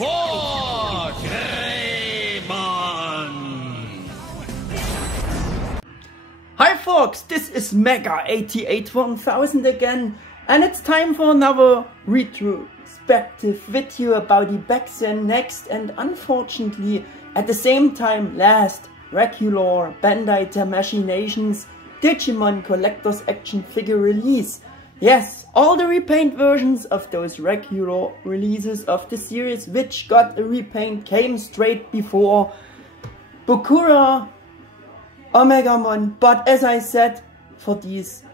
WarGreymon! Hi folks, this is Mega881000 again, and it's time for another retrospective video about the back then, next, and unfortunately at the same time last regular Bandai Tamashii Nations Digimon Collector's Action Figure release. Yes, all the repaint versions of those regular releases of the series which got a repaint came straight before Bokura, Omegamon, but as I said, for these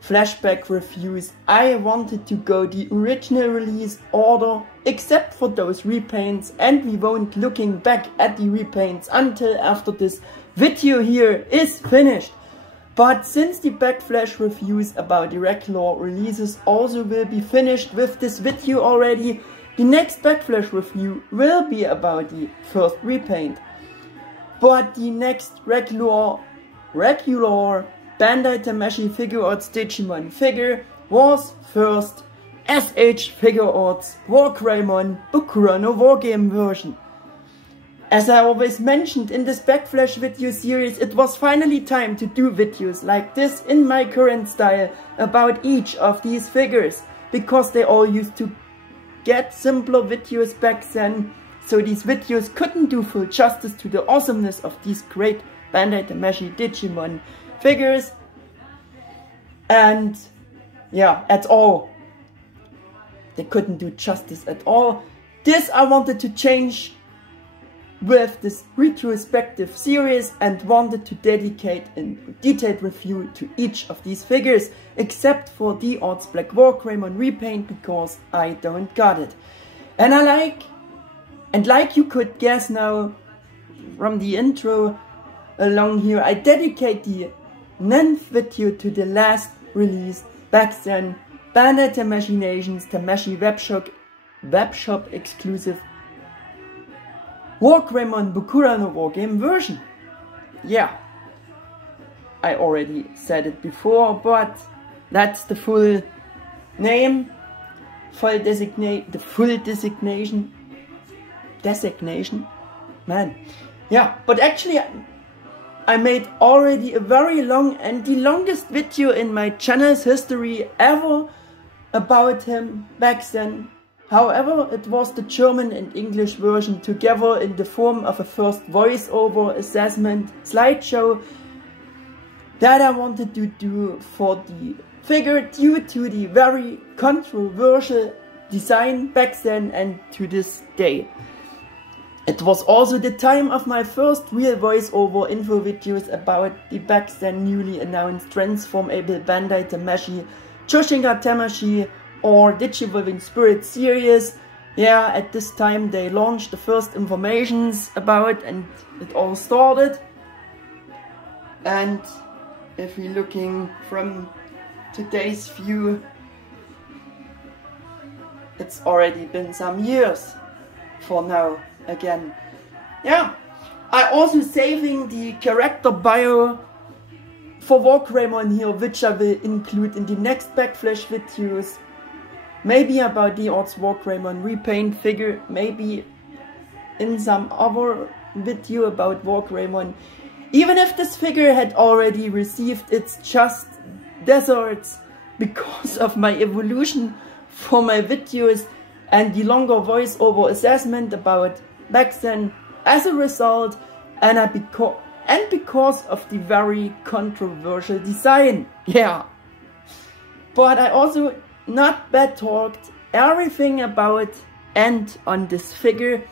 flashback reviews I wanted to go the original release order except for those repaints, and we won't looking back at the repaints until after this video here is finished. But since the backflash reviews about the regular releases also will be finished with this video already, the next backflash review will be about the first repaint. But the next regular Bandai Tamashii Figuarts Digimon figure was first S.H.Figuarts WarGreymon Bokura no WarGame version. As I always mentioned in this backflash video series, it was finally time to do videos like this in my current style about each of these figures, because they all used to get simpler videos back then, so these videos couldn't do full justice to the awesomeness of these great Bandai Tamashii Digimon figures. And yeah, at all. They couldn't do justice at all. This I wanted to change with this retrospective series and wanted to dedicate a detailed review to each of these figures, except for D-Arts Black WarGreymon repaint, because I don't got it. And like you could guess now from the intro along here, I dedicate the 9th video to the last release back then, Bandai Tamashii Nations Tamashii webshop exclusive WarGreymon Bokura no WarGame version. Yeah, I already said it before, but that's the full name, the full designation, man. Yeah, but actually I made already a very long and the longest video in my channel's history ever about him back then. However, it was the German and English version together in the form of a first voiceover assessment slideshow that I wanted to do for the figure due to the very controversial design back then and to this day. It was also the time of my first real voiceover info videos about the back then newly announced transformable Bandai Tamashii Choshinga Tamashii or Digivolving Spirit series. Yeah, at this time they launched the first informations about and it all started. And if we're looking from today's view, it's already been some years for now again. Yeah, I also saving the character bio for WarGreymon here, which I will include in the next backflash videos. Maybe about the D-Arts WarGreymon repaint figure, maybe in some other video about WarGreymon. Even if this figure had already received its just desserts because of my evolution for my videos and the longer voiceover assessment about back then as a result, and because of the very controversial design. Yeah. But I also not bad talked everything about and on this figure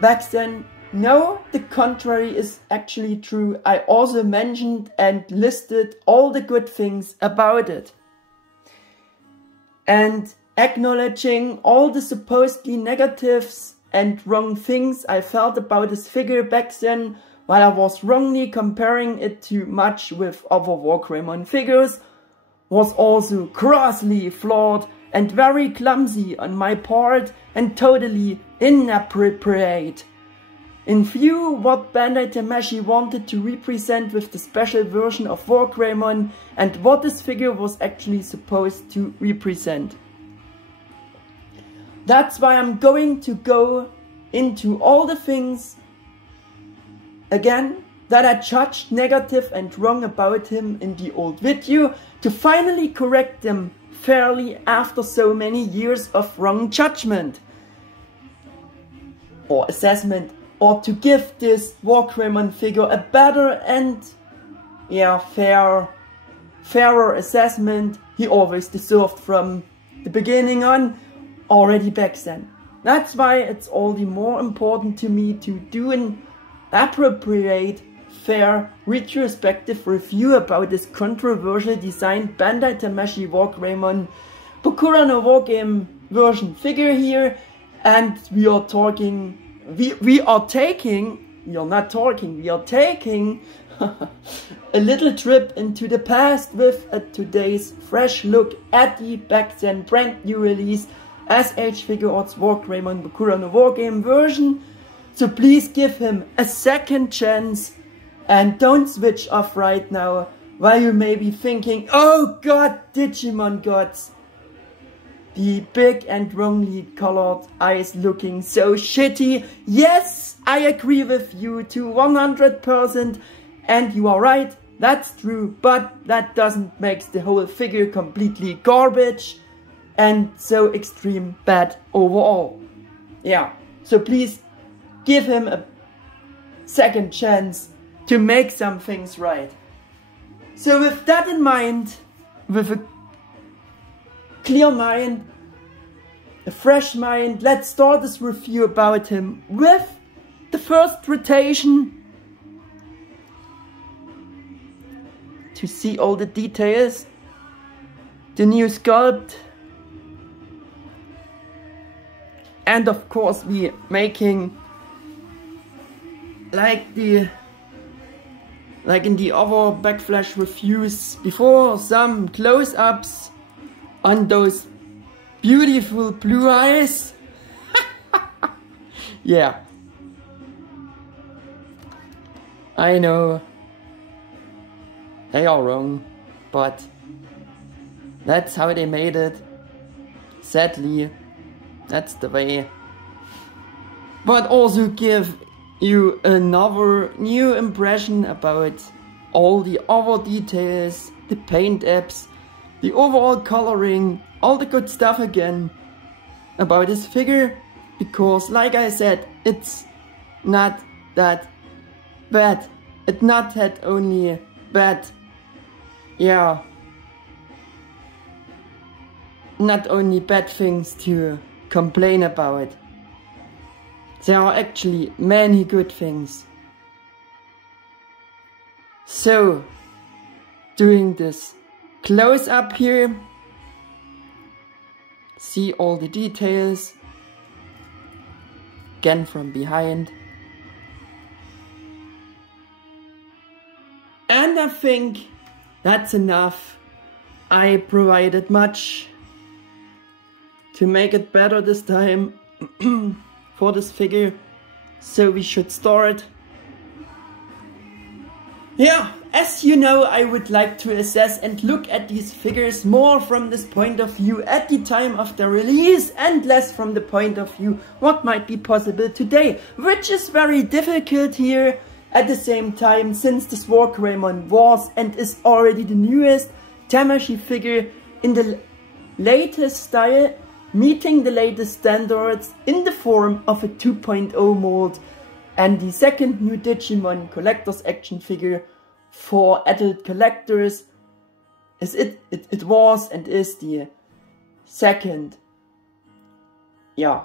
back then. No, the contrary is actually true. I also mentioned and listed all the good things about it. And acknowledging all the supposedly negatives and wrong things I felt about this figure back then, while I was wrongly comparing it too much with other WarGreymon figures, was also grossly flawed and very clumsy on my part and totally inappropriate. In view what Bandai Tamashii wanted to represent with the special version of WarGreymon and what this figure was actually supposed to represent. That's why I'm going to go into all the things again that I judged negative and wrong about him in the old video, to finally correct them fairly after so many years of wrong judgment or assessment, or to give this WarGreymon figure a better and fairer assessment he always deserved from the beginning on, already back then. That's why it's all the more important to me to do an appropriate, fair, retrospective review about this controversial designed Bandai Tamashii WarGreymon Bokura no WarGame version figure here. And we are taking a little trip into the past with today's fresh look at the back then brand new release S.H.Figuarts WarGreymon Bokura no WarGame version. So please give him a second chance and don't switch off right now while you may be thinking, oh god, Digimon gods, the big and wrongly colored eyes looking so shitty. Yes, I agree with you to 100%, and you are right, that's true, but that doesn't make the whole figure completely garbage and so extreme bad overall. Yeah, so please give him a second chance to make some things right. So with that in mind, with a clear mind, a fresh mind, let's start this review about him with the first rotation to see all the details, the new sculpt, and of course we making like in the other backflash reviews before, some close-ups on those beautiful blue eyes. Yeah, I know they are wrong, but that's how they made it. Sadly, that's the way. But also give you another new impression about all the other details, the paint apps, the overall coloring, all the good stuff again about this figure, because like I said, it's not that bad. It's not that only bad, yeah, not only bad things to complain about. There are actually many good things. So, doing this close up here, see all the details, again from behind. And I think that's enough. I provided much to make it better this time for this figure, so we should start. Yeah, as you know, I would like to assess and look at these figures more from this point of view at the time of the release and less from the point of view what might be possible today, which is very difficult here at the same time, since this WarGreymon was and is already the newest Tamashii figure in the latest style, meeting the latest standards in the form of a 2.0 mold, and the second new Digimon collector's action figure for adult collectors. It was and is the second, yeah,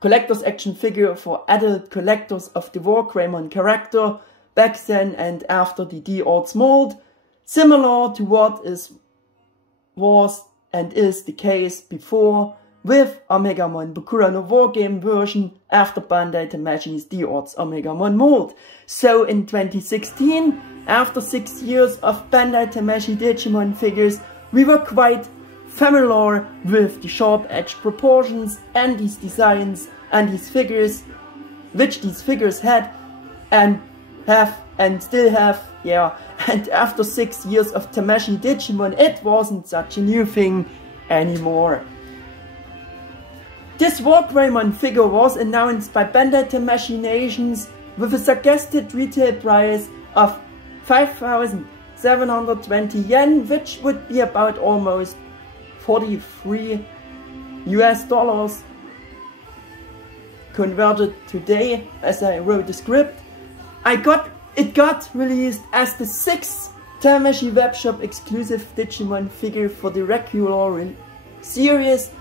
collector's action figure for adult collectors of the WarGreymon character back then and after the D-Arts mold, similar to what was and is the case before with Omegamon Bokura no WarGame version after Bandai Tamashii's D-Arts Omegamon mold. So in 2016, after 6 years of Bandai Tamashii Digimon figures, we were quite familiar with the sharp-edged proportions and these designs and these figures, which these figures had and have and still have, yeah. And after 6 years of Tamashii Digimon, it wasn't such a new thing anymore. This WarGreymon figure was announced by Bandai Tamashii Nations with a suggested retail price of 5,720 yen, which would be about almost 43 US dollars converted today as I wrote the script. It got released as the 6th Tamashii webshop exclusive Digimon figure for the regular series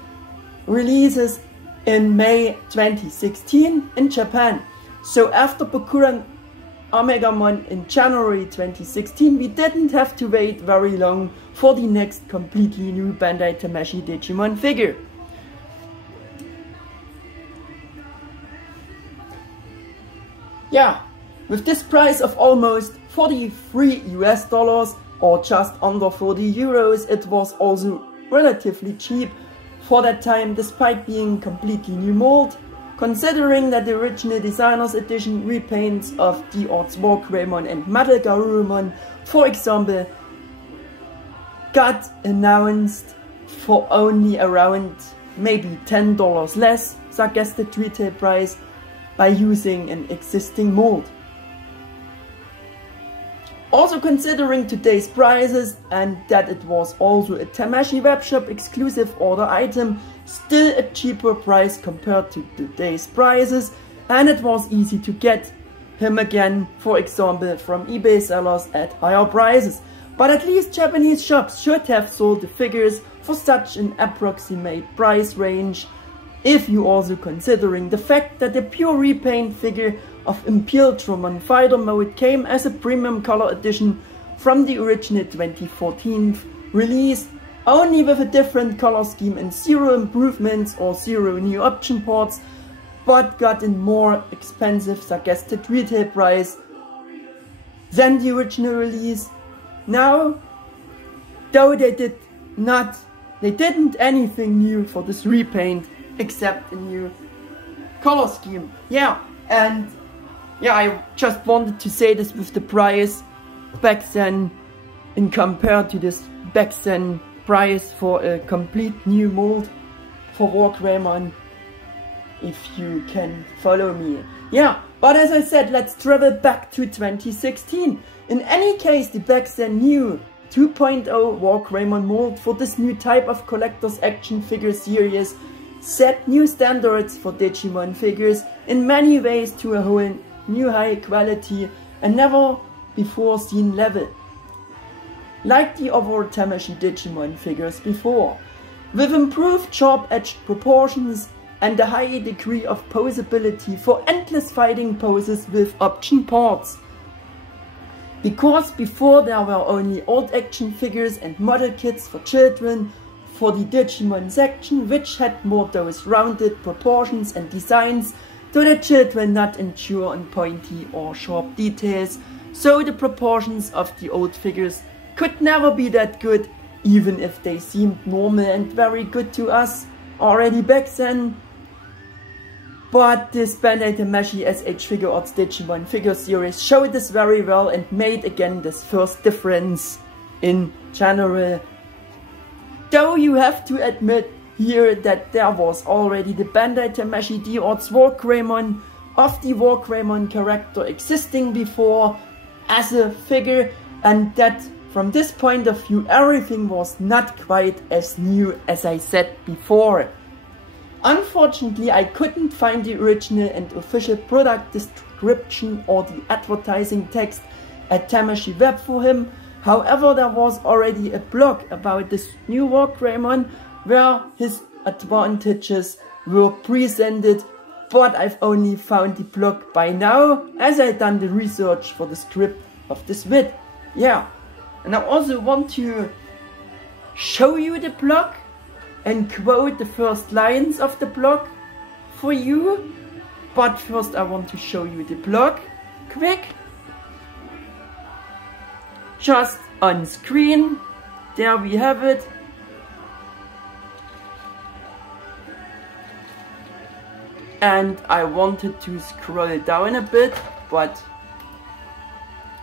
releases in May 2016 in Japan. So after Bokura and Omegamon in January 2016, we didn't have to wait very long for the next completely new Bandai Tamashii Digimon figure. Yeah, with this price of almost 43 US dollars or just under 40 euros, it was also relatively cheap for that time, despite being completely new mold, considering that the original Designer's Edition repaints of D-Arts WarGreymon and Metal Garurumon, for example, got announced for only around maybe $10 less suggested retail price by using an existing mold. Also considering today's prices and that it was also a Tamashii webshop exclusive order item, still a cheaper price compared to today's prices, and it was easy to get him again, for example from eBay sellers at higher prices. But at least Japanese shops should have sold the figures for such an approximate price range, if you also considering the fact that the pure repaint figure of Impel Dramon Fighter mode came as a premium color edition from the original 2014 release, only with a different color scheme and 0 improvements or 0 new option ports, but got a more expensive suggested retail price than the original release. Now, though they didn't anything new for this repaint except a new color scheme. Yeah, and yeah, I just wanted to say this with the price back then in compared to this back then price for a complete new mold for WarGreymon, if you can follow me. Yeah, but as I said, let's travel back to 2016. In any case, the back then new 2.0 WarGreymon mold for this new type of collector's action figure series set new standards for Digimon figures in many ways to a whole new high quality and never before seen level, like the other Tamashii Digimon figures before, with improved sharp-edged proportions and a high degree of posability for endless fighting poses with option parts. Because before there were only old action figures and model kits for children for the Digimon section, which had more those rounded proportions and designs so that children not endure on pointy or sharp details, so the proportions of the old figures could never be that good, even if they seemed normal and very good to us already back then. But this Bandai Tamashii S.H.Figuarts Digimon figure series showed this very well and made again this first difference in general. Though you have to admit here that there was already the Bandai Tamashii D-Arts WarGreymon of the WarGreymon character existing before as a figure, and that from this point of view everything was not quite as new as I said before. Unfortunately, I couldn't find the original and official product description or the advertising text at Tamashii Web for him. However, there was already a blog about this new WarGreymon where his advantages were presented, but I've only found the blog by now as I done the research for the script of this vid. Yeah, and I also want to show you the blog and quote the first lines of the blog for you, but first I want to show you the blog quick, just on screen. There we have it. And I wanted to scroll down a bit, but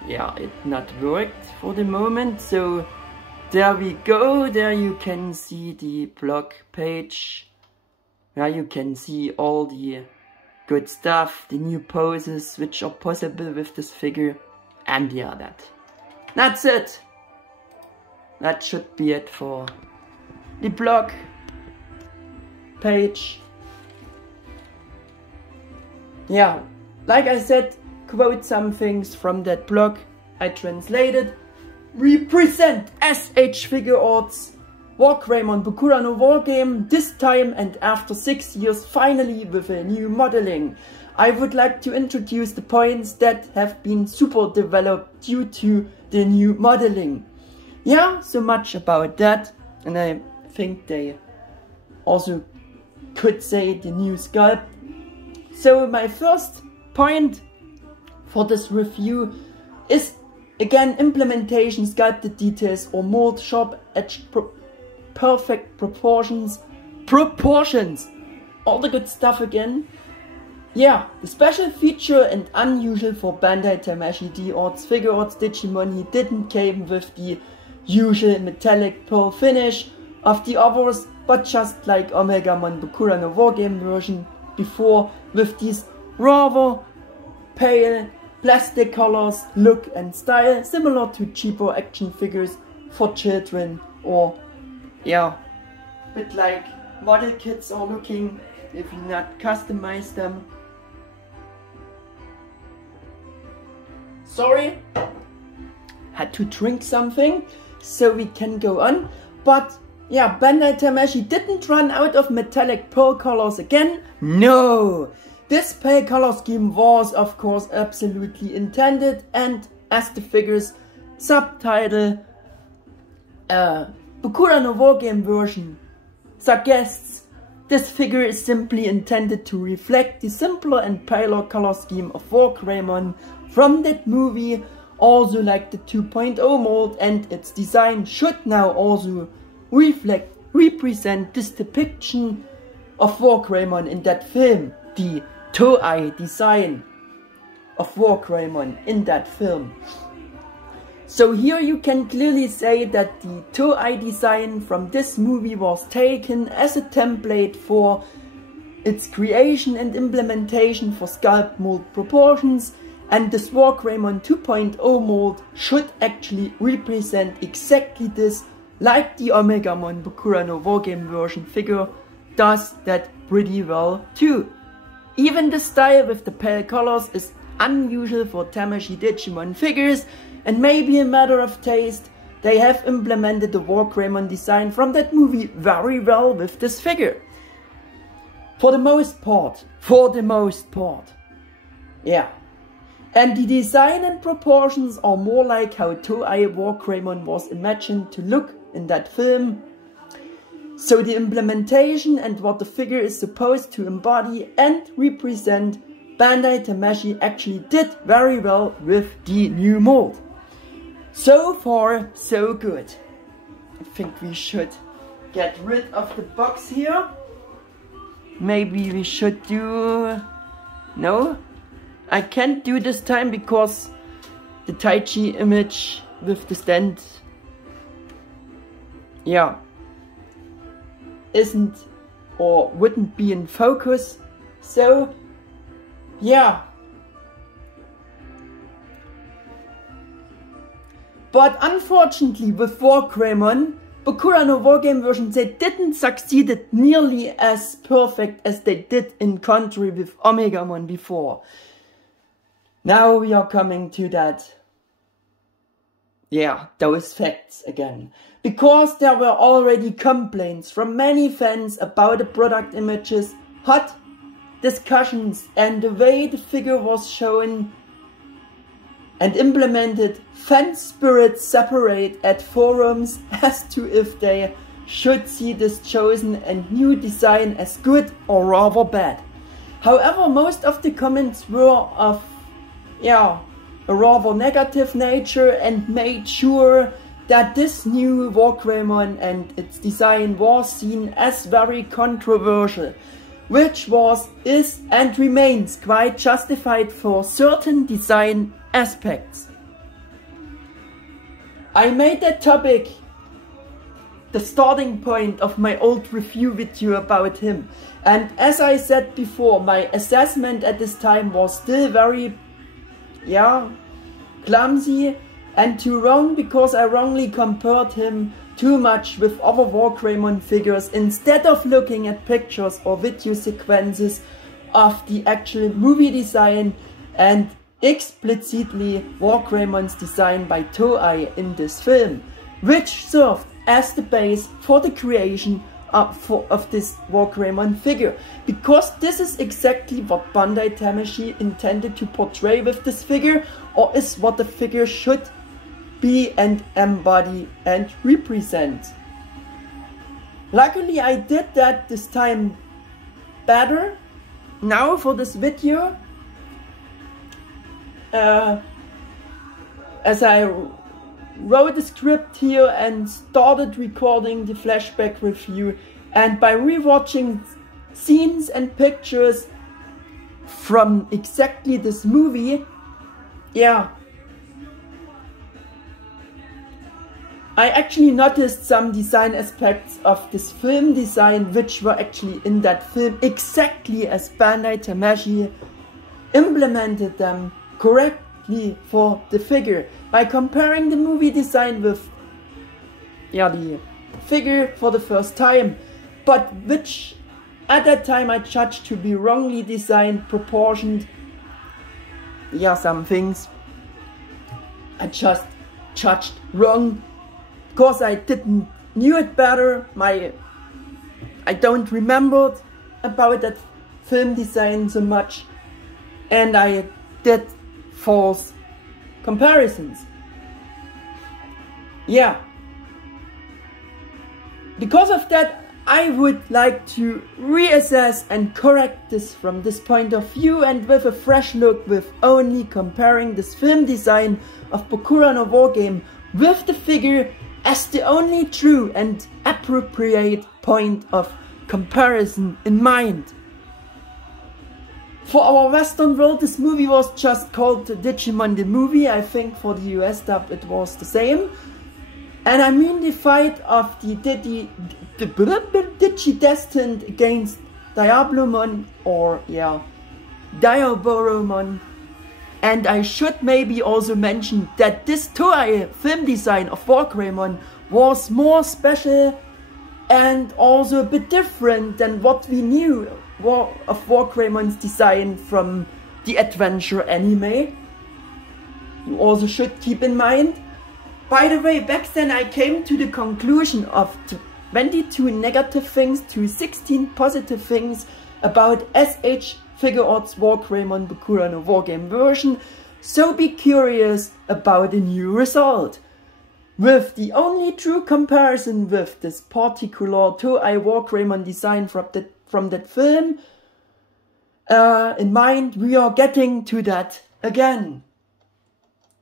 yeah, it not worked for the moment. So there we go. There you can see the blog page Yeah, you can see all the good stuff, the new poses which are possible with this figure. And yeah, that's it. That should be it for the blog page. Yeah, like I said, quote some things from that blog I translated. We present S.H.Figuarts WarGreymon Bokura no WarGame, this time and after 6 years finally with a new modeling. I would like to introduce the points that have been super developed due to the new modeling. Yeah, so much about that, and I think they also could say the new sculpt. So my first point for this review is again implementation, sculpted details or mold, sharp edge, perfect proportions, all the good stuff again. Yeah, the special feature and unusual for Bandai Tamashii D-Arts Figuarts Digimon, he didn't came with the usual metallic pearl finish of the others, but just like Omegamon Bokura no WarGame version before, with these rather pale plastic colors, look and style, similar to cheaper action figures for children, or yeah, a bit like model kits are looking if you not customize them. Sorry, had to drink something so we can go on. But yeah, Bandai Tamashii didn't run out of metallic pearl colors again. No! This pale color scheme was of course absolutely intended, and as the figure's subtitle Bokura no WarGame version suggests, this figure is simply intended to reflect the simpler and paler color scheme of WarGreymon from that movie, also like the 2.0 mold, and its design should now also represent this depiction of WarGreymon in that film, the Toei design of WarGreymon in that film. So here you can clearly say that the Toei design from this movie was taken as a template for its creation and implementation for sculpt mold proportions, and this WarGreymon 2.0 mold should actually represent exactly this, like the Omegamon Bokura no WarGame version figure does that pretty well too. Even the style with the pale colors is unusual for Tamashii Digimon figures, and maybe a matter of taste, they have implemented the WarGreymon design from that movie very well with this figure. For the most part. Yeah. And the design and proportions are more like how Toei WarGreymon was imagined to look in that film. So the implementation and what the figure is supposed to embody and represent, Bandai Tamashii actually did very well with the new mold. So far, so good. I think we should get rid of the box here. Maybe we should do... No, I can't do this time because the Taichi image with the stand, yeah, isn't or wouldn't be in focus. So yeah, but unfortunately with WarGreymon Bokura no WarGame version, they didn't succeed nearly as perfect as they did in country with Omegamon before. Now we are coming to that, yeah, those facts again. Because there were already complaints from many fans about the product images, hot discussions and the way the figure was shown and implemented, fan spirits separate at forums as to if they should see this chosen and new design as good or rather bad. However, most of the comments were of, yeah, a rather negative nature and made sure that this new WarGreymon and its design was seen as very controversial, which was, is and remains quite justified for certain design aspects. I made that topic the starting point of my old review video about him. And as I said before, my assessment at this time was still very, clumsy and too wrong, because I wrongly compared him too much with other WarGreymon figures instead of looking at pictures or video sequences of the actual movie design and explicitly WarGreymon's design by Toei in this film, which served as the base for the creation of this WarGreymon figure, because this is exactly what Bandai Tamashii intended to portray with this figure, or is what the figure should be and embody and represent. Luckily I did that this time better. Now for this video, as I wrote the script here and started recording the flashback review, and by rewatching scenes and pictures from exactly this movie, I actually noticed some design aspects of this film design which were actually in that film exactly as Bandai Tamashii implemented them correctly for the figure, by comparing the movie design with the figure for the first time, but which at that time I judged to be wrongly designed, proportioned. Some things I just judged wrong because I didn't knew it better. I don't remember about that film design so much, and I did false comparisons. Because of that, I would like to reassess and correct this from this point of view, and with a fresh look, with only comparing this film design of Bokura no WarGame with the figure as the only true and appropriate point of comparison in mind. For our Western world, this movie was just called Digimon the Movie. I think for the US dub it was the same. And I mean the fight of the Digi-destined against Diablomon, or Diaboromon. And I should maybe also mention that this Toei film design of WarGreymon was more special and also a bit different than what we knew of WarGreymon's design from the adventure anime. You also should keep in mind. By the way, back then I came to the conclusion of 22 negative things to 16 positive things about S.H.Figuarts WarGreymon Bokura no WarGame version, so be curious about the new result. With the only true comparison with this particular Toei WarGreymon design from that film in mind, we are getting to that again.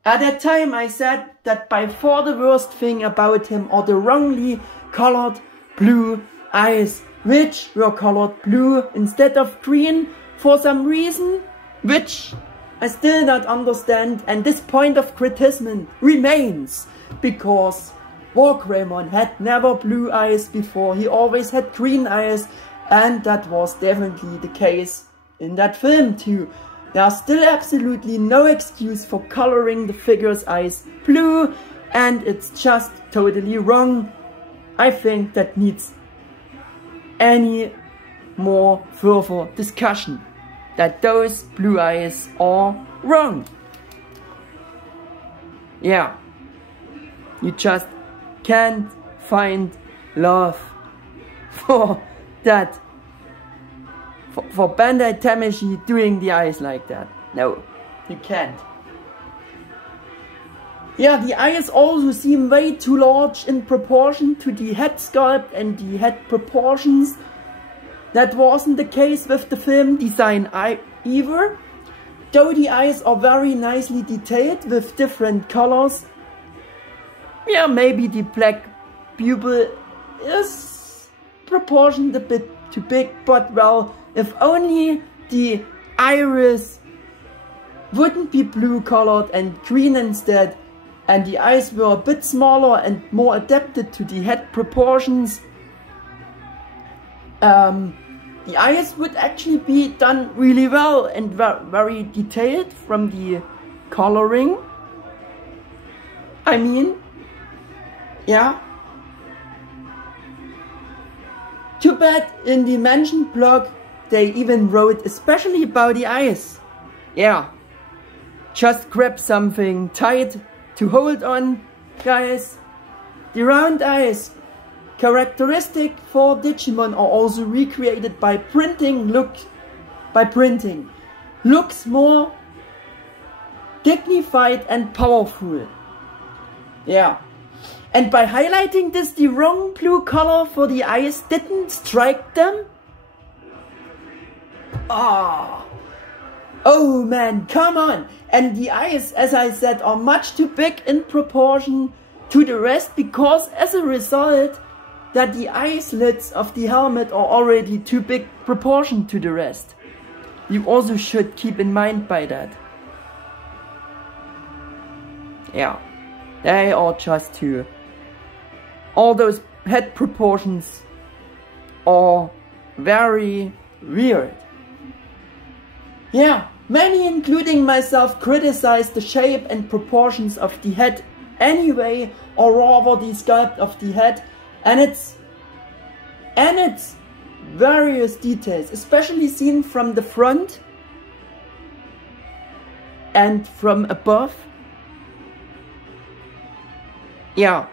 At that time I said that by far the worst thing about him are the wrongly colored blue eyes, which were colored blue instead of green for some reason, which I still not understand, and this point of criticism remains, because WarGreymon had never blue eyes before, he always had green eyes, and that was definitely the case in that film too. There's still absolutely no excuse for coloring the figure's eyes blue, and it's just totally wrong. I think that needs any more further discussion, that those blue eyes are wrong. You just can't find love for that. For Bandai Tamashii doing the eyes like that. No, you can't. The eyes also seem way too large in proportion to the head sculpt and the head proportions. That wasn't the case with the film design either. Though the eyes are very nicely detailed with different colors. Maybe the black pupil is proportioned a bit too big, but well, if only the iris wouldn't be blue colored and green instead, and the eyes were a bit smaller and more adapted to the head proportions, the eyes would actually be done really well and very detailed from the coloring. I mean, yeah. Too bad in the mentioned blog they even wrote especially about the eyes. Yeah. Just grab something tight to hold on, guys. The round eyes, characteristic for Digimon, are also recreated by printing. Looks more dignified and powerful. Yeah. And by highlighting this, the wrong blue color for the eyes didn't strike them. Oh man, come on. And the eyes, as I said, are much too big in proportion to the rest, because as a result that the eye slits of the helmet are already too big proportion to the rest. You also should keep in mind by that. Yeah, they are just too. All those head proportions are very weird. Yeah, many including myself criticized the shape and proportions of the head anyway, or rather the sculpt of the head and its various details, especially seen from the front and from above. Yeah,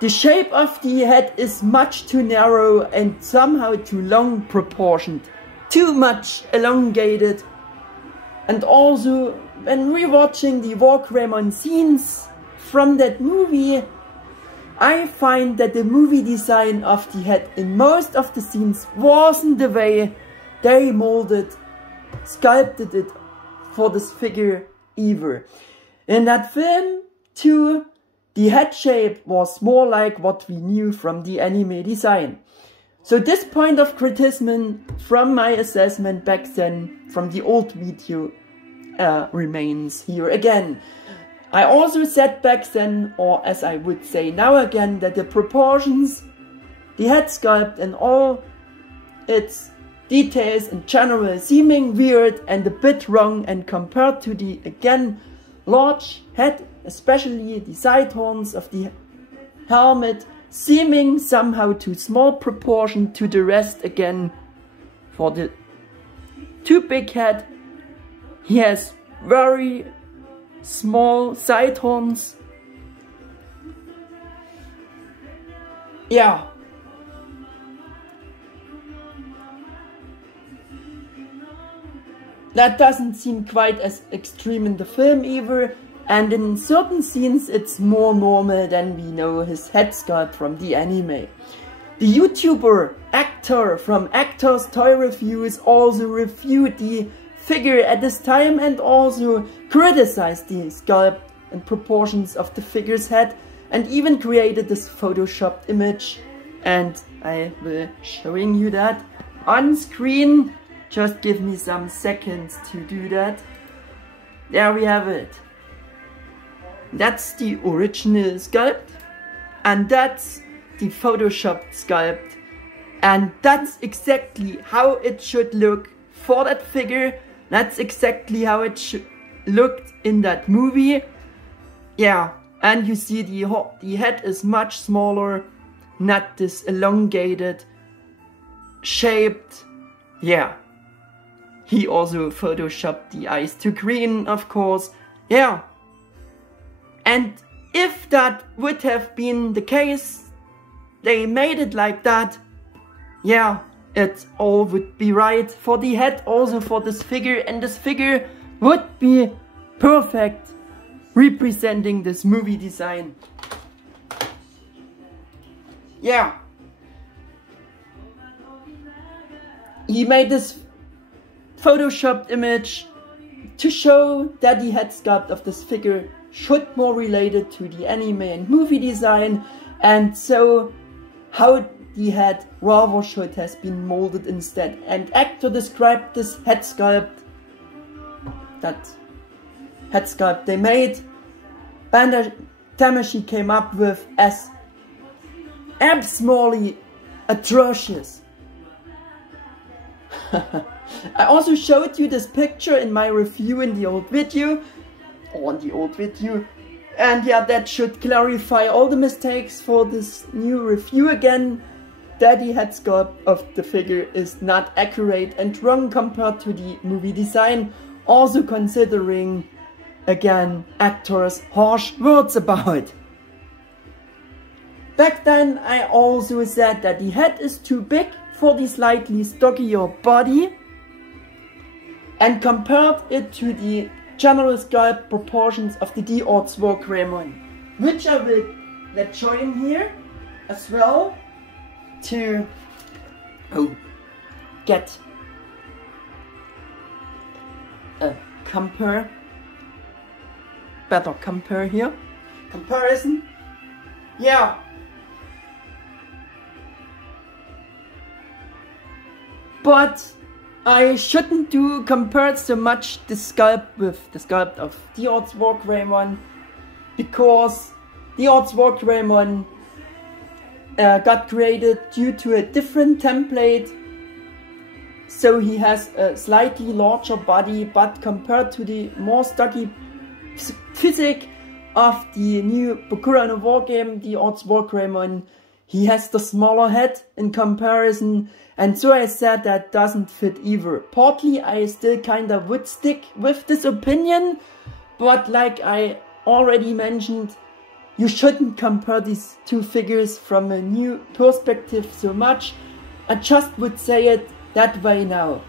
the shape of the head is much too narrow and somehow too long proportioned, too much elongated. And also, when rewatching the WarGreymon scenes from that movie, I find that the movie design of the head in most of the scenes wasn't the way they sculpted it for this figure either. In that film too, the head shape was more like what we knew from the anime design. So this point of criticism from my assessment back then from the old video remains here again. I also said back then, or as I would say now again, that the proportions, the head sculpt and all its details in general seeming weird and a bit wrong, and compared to the again large head, especially the side horns of the helmet, seeming somehow too small proportion to the rest again. For the too big head, he has very small side horns. Yeah. That doesn't seem quite as extreme in the film either, and in certain scenes it's more normal than we know his head sculpt from the anime. The YouTuber Actar from Actar's Toy Reviews also reviewed the figure at this time and also criticized the sculpt and proportions of the figure's head, and even created this photoshopped image, and I will showing you that on screen. Just give me some seconds to do that. There we have it. That's the original sculpt, and that's the photoshopped sculpt, and that's exactly how it should look for that figure. That's exactly how it looked in that movie. Yeah, and you see the head is much smaller, not this elongated, shaped. Yeah. He also photoshopped the eyes to green, of course. Yeah. And if that would have been the case, they made it like that, yeah, it all would be right for the head, also for this figure, and this figure would be perfect representing this movie design. Yeah. He made this photoshopped image to show that the head sculpt of this figure should more related to the anime and movie design, and so how the head rather should have been molded instead. And Actar described this head sculpt, that head sculpt they made, Bandai Tamashii came up with as abnormally atrocious. I also showed you this picture in my review in the old video, and yeah, that should clarify all the mistakes for this new review again. That the head sculpt of the figure is not accurate and wrong compared to the movie design, also considering again Actar's harsh words about it. Back then I also said that the head is too big for the slightly stockier body and compared it to the general sculpt proportions of the D-Arts WarGreymon, which I will show in here as well to get a better comparison. Yeah. But I shouldn't compare so much the sculpt with the sculpt of D-Arts WarGreymon, because D-Arts WarGreymon got created due to a different template, so he has a slightly larger body, but compared to the more stocky physique of the new Bokura no WarGame, D-Arts WarGreymon, he has the smaller head in comparison, and so I said that doesn't fit either. Partly I still kinda would stick with this opinion, but like I already mentioned, you shouldn't compare these two figures from a new perspective so much. I just would say it that way now.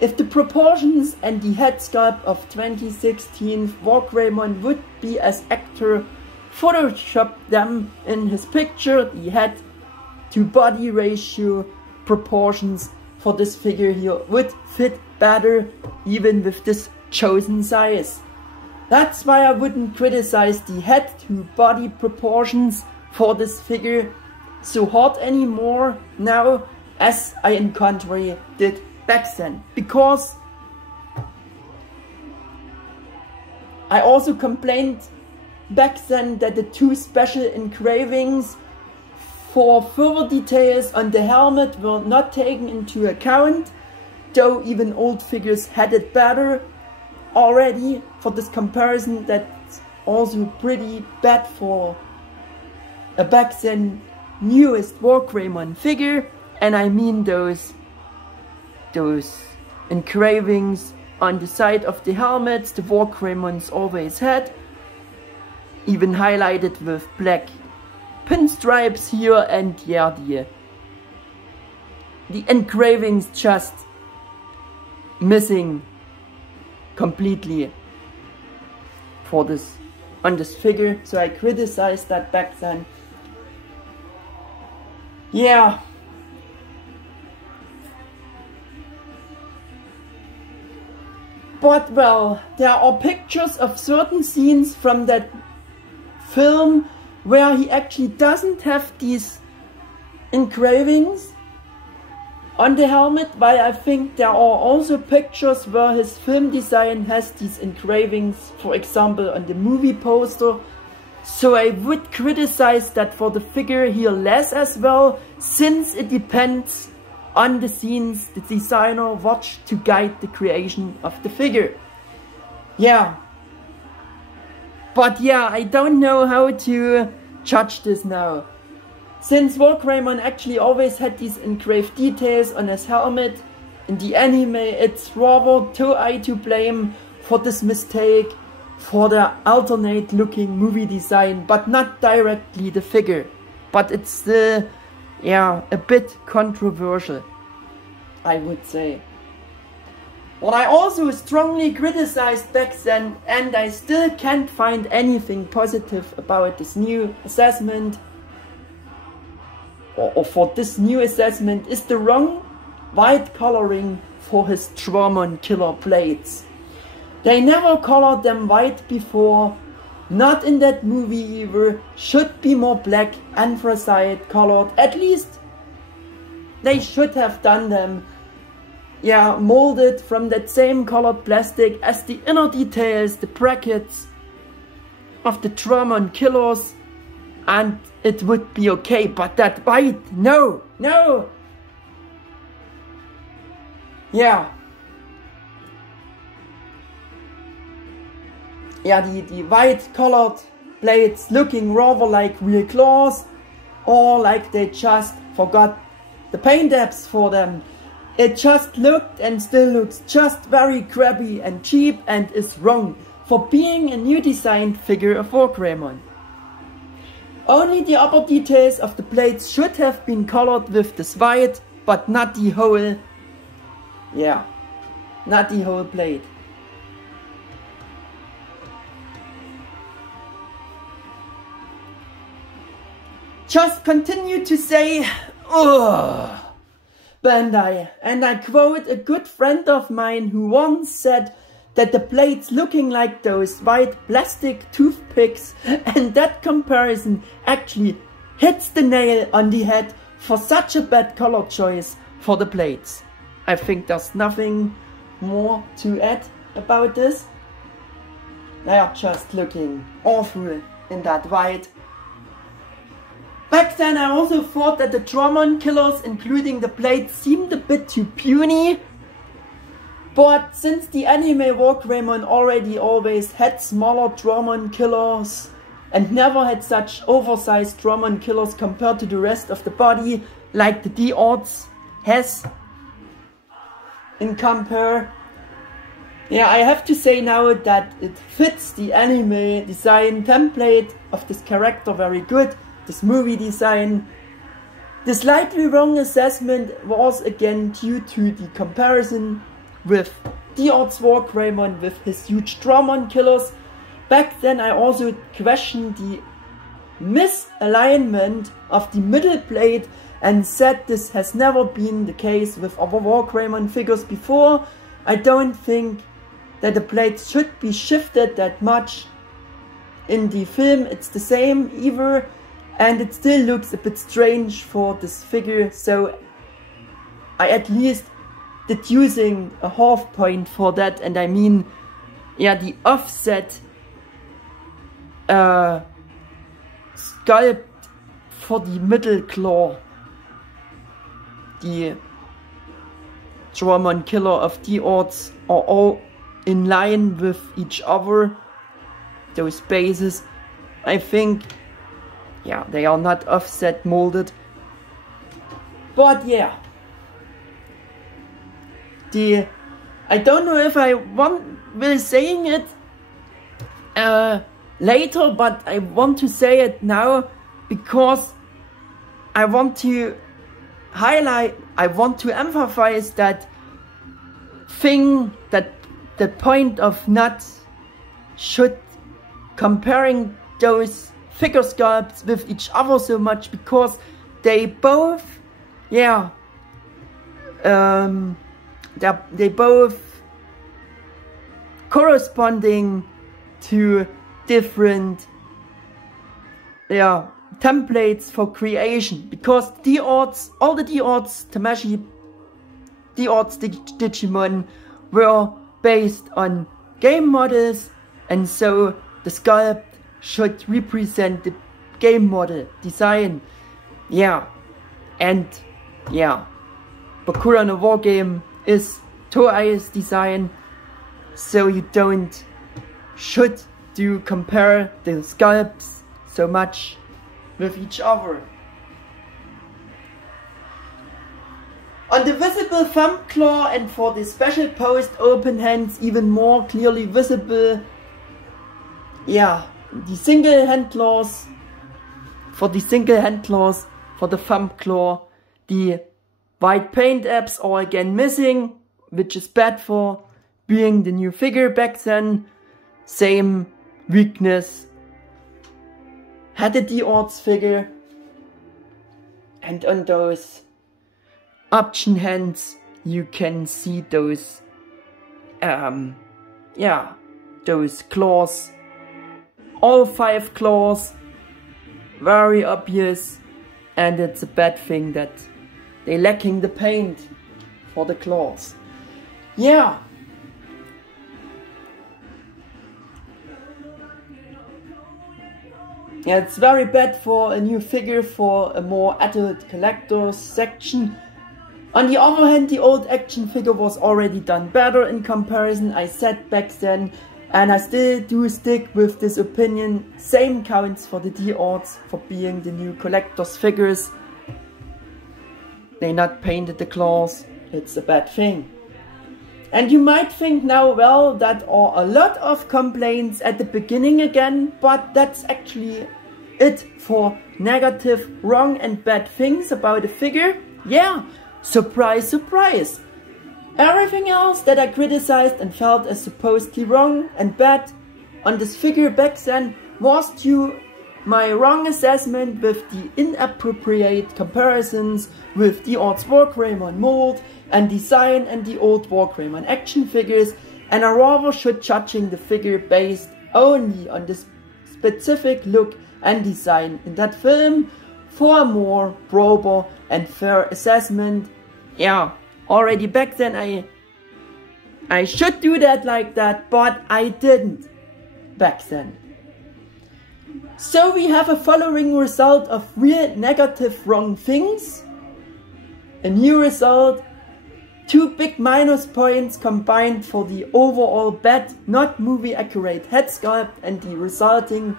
If the proportions and the head sculpt of 2016 WarGreymon would be as Actar photoshopped them in his picture, the head to body ratio proportions for this figure here would fit better even with this chosen size. That's why I wouldn't criticize the head to body proportions for this figure so hard anymore now as I in contrary did back then, because I also complained back then that the two special engravings for further details on the helmet were not taken into account, though even old figures had it better already. For this comparison, that's also pretty bad for a back then newest WarGreymon figure, and I mean those engravings on the side of the helmets the WarGreymons always had, even highlighted with black pinstripes here, and yeah, the engravings just missing completely for this on this figure, so I criticized that back then. Yeah. But well, there are pictures of certain scenes from that film where he actually doesn't have these engravings on the helmet, while I think there are also pictures where his film design has these engravings, for example on the movie poster. So I would criticize that for the figure here less as well, since it depends on the scenes the designer watched to guide the creation of the figure. Yeah. But yeah, I don't know how to judge this now. Since WarGreymon actually always had these engraved details on his helmet, in the anime it's rather Toei to blame for this mistake, for the alternate looking movie design, but not directly the figure. But it's still, yeah, a bit controversial, I would say. What I also strongly criticized back then, and I still can't find anything positive about this new assessment, or for this new assessment, is the wrong white coloring for his Dramon-Killer blades. They never colored them white before, not in that movie either. Should be more black, anthracite colored. At least they should have done them, yeah, molded from that same colored plastic as the inner details, the brackets of the Dramon Killers and it would be okay, but that white, no, no. Yeah. Yeah, the white colored blades looking rather like real claws, or like they just forgot the paint apps for them. It just looked and still looks just very crappy and cheap and is wrong for being a new designed figure of WarGreymon. Only the upper details of the blades should have been colored with this white, but not the whole, yeah, not the whole blade. Just continue to say, ugh, Bandai, and I quote a good friend of mine who once said that the blades looking like those white plastic toothpicks, and that comparison actually hits the nail on the head for such a bad color choice for the blades. I think there's nothing more to add about this. They are just looking awful in that white. Back then I also thought that the Dramon Killers, including the blades, seemed a bit too puny. But since the anime WarGreymon already always had smaller Dramon Killers and never had such oversized Dramon Killers compared to the rest of the body, like the D-Arts has in compare. Yeah, I have to say now that it fits the anime design template of this character very good. This movie design. The slightly wrong assessment was again due to the comparison with D-Arts WarGreymon with his huge Dramon Killers. Back then I also questioned the misalignment of the middle blade and said this has never been the case with other WarGreymon figures before. I don't think that the blades should be shifted that much. In the film it's the same either. And it still looks a bit strange for this figure, so I at least did using a half point for that, and I mean, yeah, the offset sculpt for the middle claw, the Dramon Killer of D-Arts are all in line with each other, those bases. I think, yeah, they are not offset molded, but yeah, I don't know if I will saying it later, but I want to say it now because I want to highlight, I want to emphasize that thing, that the point of not should comparing those figure sculpts with each other so much, because they both, yeah, they both corresponding to different, yeah, templates for creation, because D-Arts, all the D-Arts Tamashii D-Arts Digimon were based on game models, and so the sculpt should represent the game model design. Yeah, and yeah, Bokura no WarGame is Toei's design, so you should compare the sculpts so much with each other. On the visible thumb claw and for the special post open hands even more clearly visible, yeah, the single hand claws, for the thumb claw, the white paint apps are again missing, which is bad for being the new figure back then. Same weakness had the D-Arts figure, and on those option hands you can see those, yeah, those claws. All 5 claws, very obvious, and it's a bad thing that they're lacking the paint for the claws. Yeah. Yeah, it's very bad for a new figure for a more adult collectors section. On the other hand, the old action figure was already done better in comparison, I said back then, and I still do stick with this opinion. Same counts for the D-Arts for being the new collectors figures. They not painted the claws, it's a bad thing. And you might think now, well, that are a lot of complaints at the beginning again, but that's actually it for negative, wrong and bad things about the figure. Yeah, surprise, surprise. Everything else that I criticized and felt as supposedly wrong and bad on this figure back then was due my wrong assessment with the inappropriate comparisons with D-Arts WarGreymon mold and design and the old WarGreymon action figures, and I rather should judging the figure based only on this specific look and design in that film for a more proper and fair assessment. Yeah, already back then I should do that like that, but I didn't back then. So we have a following result of real negative wrong things. A new result, 2 big minus points combined for the overall bad, not movie accurate head sculpt and the resulting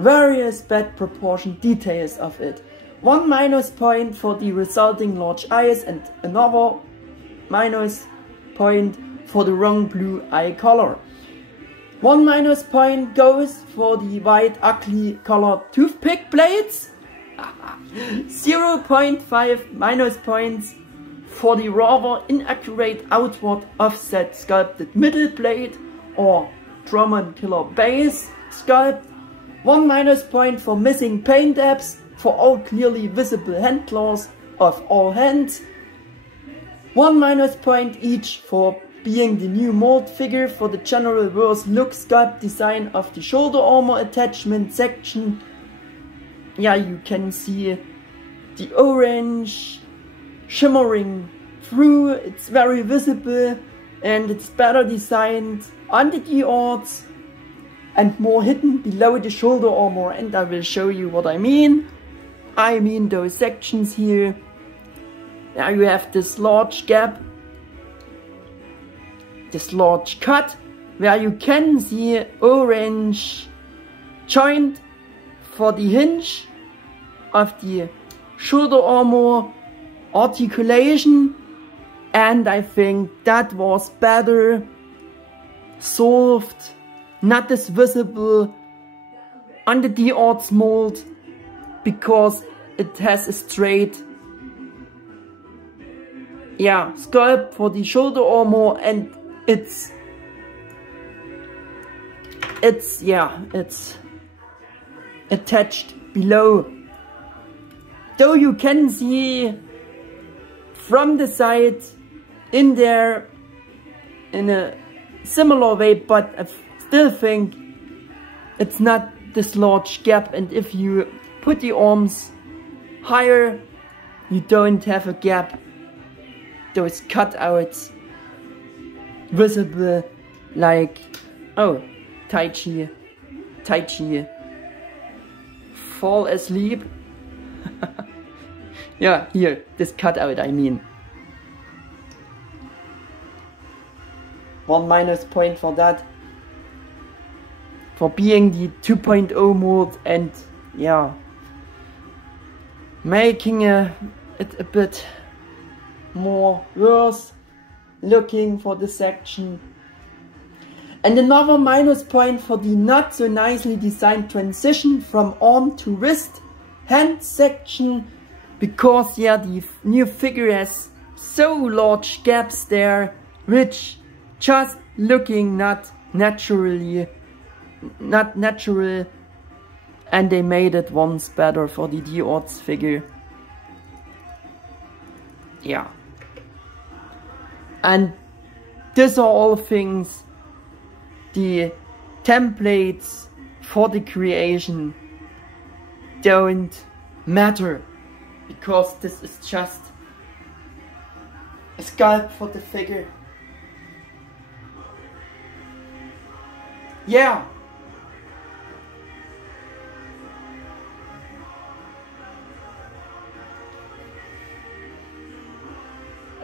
various bad proportion details of it. 1 minus point for the resulting large eyes and another minus point for the wrong blue eye color. 1 minus point goes for the white ugly colored toothpick blades. 0.5 minus points for the rather inaccurate outward offset sculpted middle blade or Dramon-Killer base sculpt. 1 minus point for missing paint dabs for all clearly visible hand claws of all hands. 1 minus point each for being the new mold figure for the general worse look sculpt design of the shoulder armor attachment section. Yeah, you can see the orange shimmering through, it's very visible and it's better designed on the D-Arts and more hidden below the shoulder armor, and I will show you what I mean. I mean those sections here. Now you have this large gap, this large cut, where you can see orange joint for the hinge of the shoulder armor articulation, and I think that was better solved, not as visible on the D-Arts mold, because it has a straight sculpt for the shoulder armor, and it's attached below. Though you can see from the side in there in a similar way, but I still think it's not this large gap, and if you put the arms higher you don't have a gap, those cutouts visible like, oh, Taichi fall asleep. Yeah, here, this cutout I mean. 1 minus point for that, for being the 2.0 mold, and yeah, making it a bit more worse looking for the section. And another minus point for the not so nicely designed transition from arm to wrist hand section, because yeah, the new figure has so large gaps there, which just looking not natural, and they made it once better for the D-Arts figure. Yeah. And these are all things, the templates for the creation don't matter, because this is just a sculpt for the figure.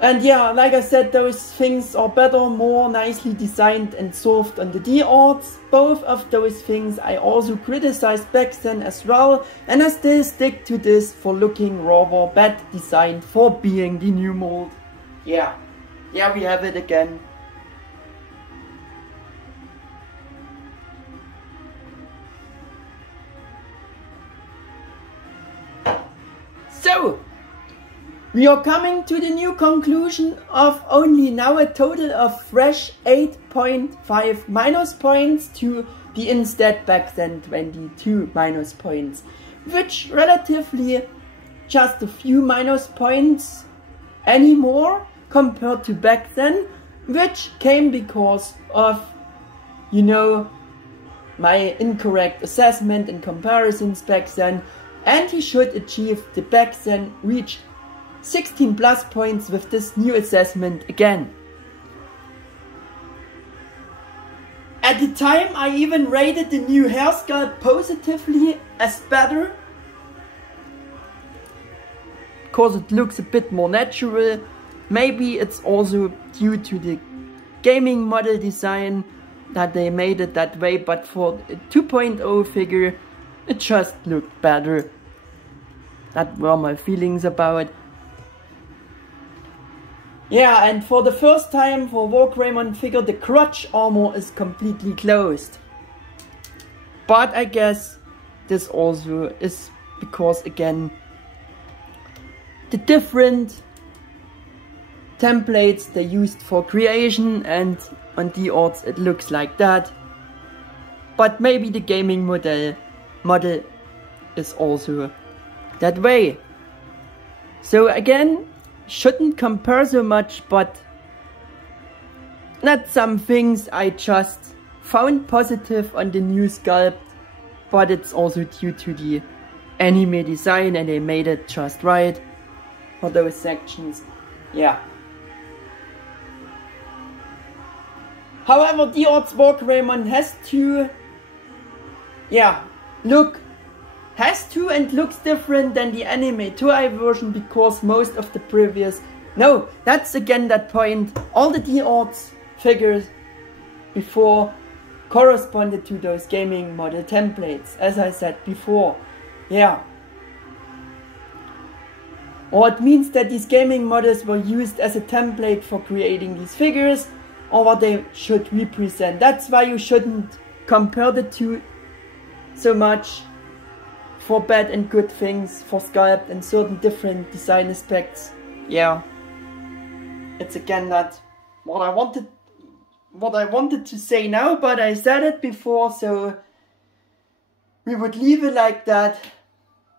And yeah, like I said, those things are better, more nicely designed and solved on the D-Arts. Both of those things I also criticized back then as well, and I still stick to this for looking rather bad designed for being the new mold. Yeah, we have it again. So, we are coming to the new conclusion of only now a total of fresh 8.5 minus points to the instead back then 22 minus points, which relatively just a few minus points anymore compared to back then, which came because of, you know, my incorrect assessment and comparisons back then, and he should achieve the back then reached 16 plus points with this new assessment again. At the time I even rated the new hair sculpt positively as better, because it looks a bit more natural. Maybe it's also due to the gaming model design that they made it that way, but for a 2.0 figure it just looked better. That were my feelings about. Yeah, and for the first time for WarGreymon figure, the crotch armor is completely closed. But I guess this also is because, again, the different templates they used for creation, and on D-Arts it looks like that. But maybe the gaming model is also that way. So again, shouldn't compare so much, but not some things I just found positive on the new sculpt, but it's also due to the anime design and they made it just right for those sections. Yeah. However, D-Arts WarGreymon has to and looks different than the anime Toei version, because most of the previous... No, that's again that point. All the D-Arts figures before corresponded to those gaming model templates, as I said before. Yeah. Or it means that these gaming models were used as a template for creating these figures, or what they should represent. That's why you shouldn't compare the two so much for bad and good things, for sculpt and certain different design aspects. Yeah, it's again not what I wanted to say now, but I said it before, so we would leave it like that.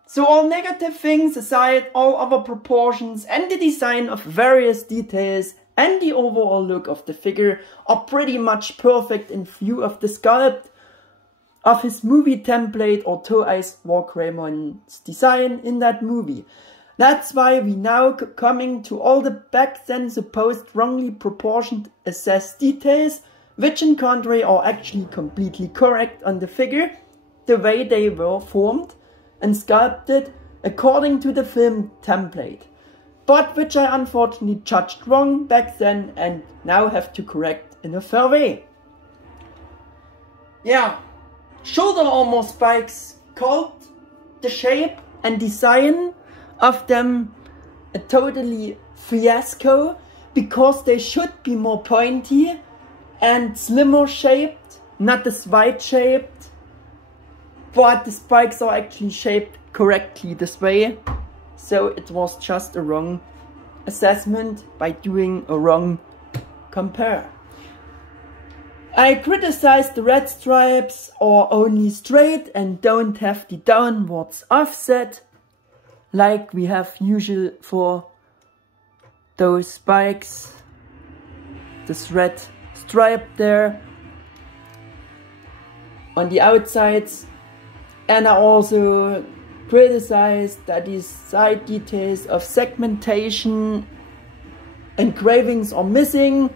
So all negative things aside, all other proportions and the design of various details and the overall look of the figure are pretty much perfect in view of the sculpt of his movie template or Toei's WarGreymon's design in that movie. That's why we now coming to all the back then supposed wrongly proportioned assessed details, which in contrary are actually completely correct on the figure, the way they were formed and sculpted according to the film template, but which I unfortunately judged wrong back then and now have to correct in a fair way. Yeah. Shoulder armor spikes, called the shape and design of them a totally fiasco, because they should be more pointy and slimmer shaped, not as wide shaped, but the spikes are actually shaped correctly this way, so it was just a wrong assessment by doing a wrong compare. I criticized the red stripes are only straight and don't have the downwards offset like we have usual for those spikes. This red stripe there on the outsides, and I also criticized that these side details of segmentation engravings are missing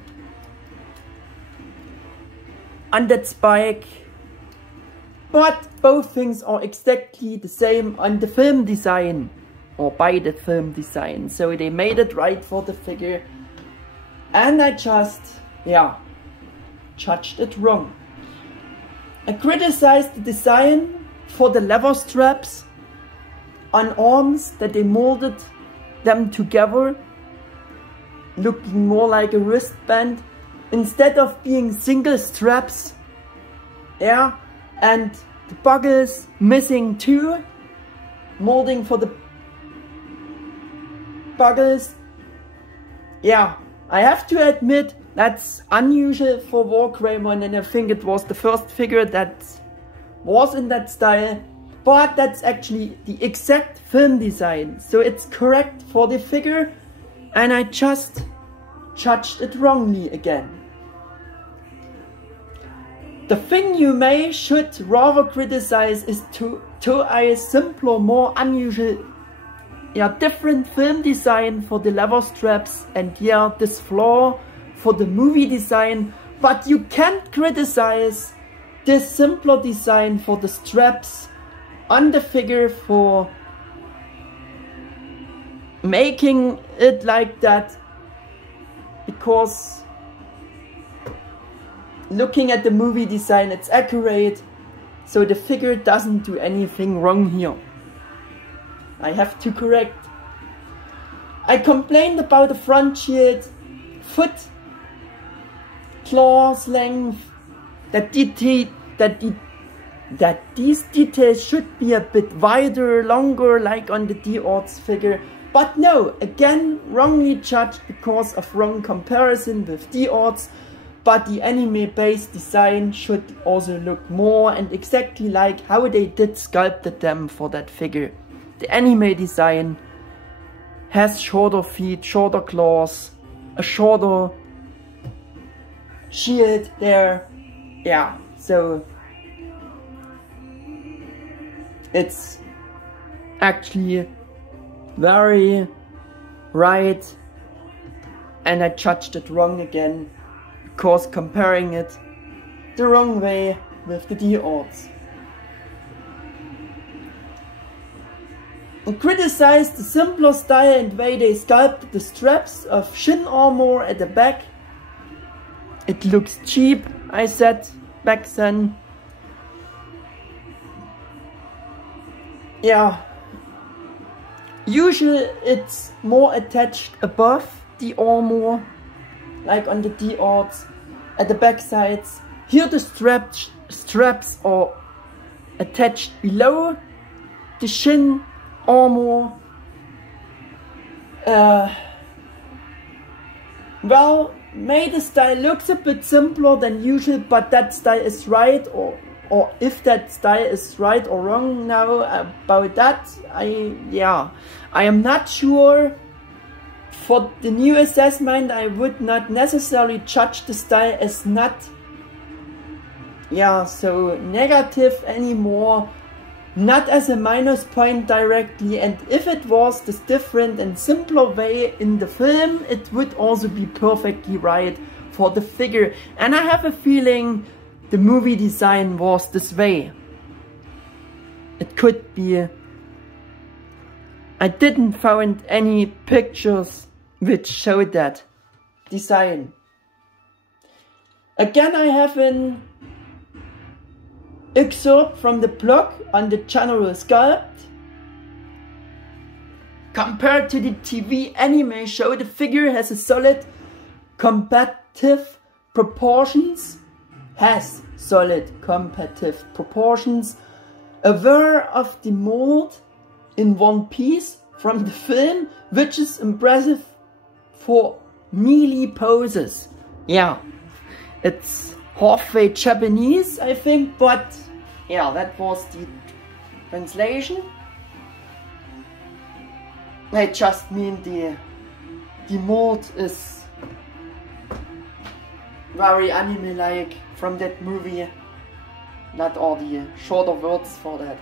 on that spike, but both things are exactly the same on the film design, or by the film design, so they made it right for the figure. and I just, yeah, judged it wrong. I criticized the design for the leather straps on arms, that they molded them together, looking more like a wristband instead of being single straps. Yeah, and the buckles missing too, molding for the buckles. Yeah, I have to admit that's unusual for WarGreymon, and I think it was the first figure that was in that style. But that's actually the exact film design, so it's correct for the figure, and I just judged it wrongly again. The thing you should rather criticize is Toei's simpler, more unusual, different film design for the leather straps, and this flaw for the movie design. But you can't criticize this simpler design for the straps on the figure for making it like that, because looking at the movie design, it's accurate, so the figure doesn't do anything wrong here. I have to correct. I complained about the front shield, foot, claws length, that these details should be a bit wider, longer, like on the D-Arts figure. But no, again, wrongly judged because of wrong comparison with D-Arts. But the anime-based design should also look more and exactly like how they did sculpted them for that figure. The anime design has shorter feet, shorter claws, a shorter shield there. Yeah, so it's actually very right, and I judged it wrong again, because comparing it the wrong way with the D-Arts. I criticized the simpler style and way they sculpted the straps of shin armor at the back. It looks cheap, I said back then. Yeah, usually it's more attached above the armor, like on the D-Arts, at the back sides. Here the straps are attached below the shin armor. Well, maybe the style looks a bit simpler than usual, but that style is right, or if that style is right or wrong now about that, I am not sure. For the new assessment, I would not necessarily judge the style as not so negative anymore, not as a minus point directly, and if it was this different and simpler way in the film, it would also be perfectly right for the figure. And I have a feeling the movie design was this way. It could be. I didn't find any pictures which showed that design. Again, I have an excerpt from the blog on the general sculpt. Compared to the TV anime show, the figure has a solid competitive proportions. Aware of the mold in one piece from the film, which is impressive for melee poses. Yeah, it's halfway Japanese, I think, but yeah, that was the translation. I just mean the mold is very anime-like from that movie, not all the shorter words for that.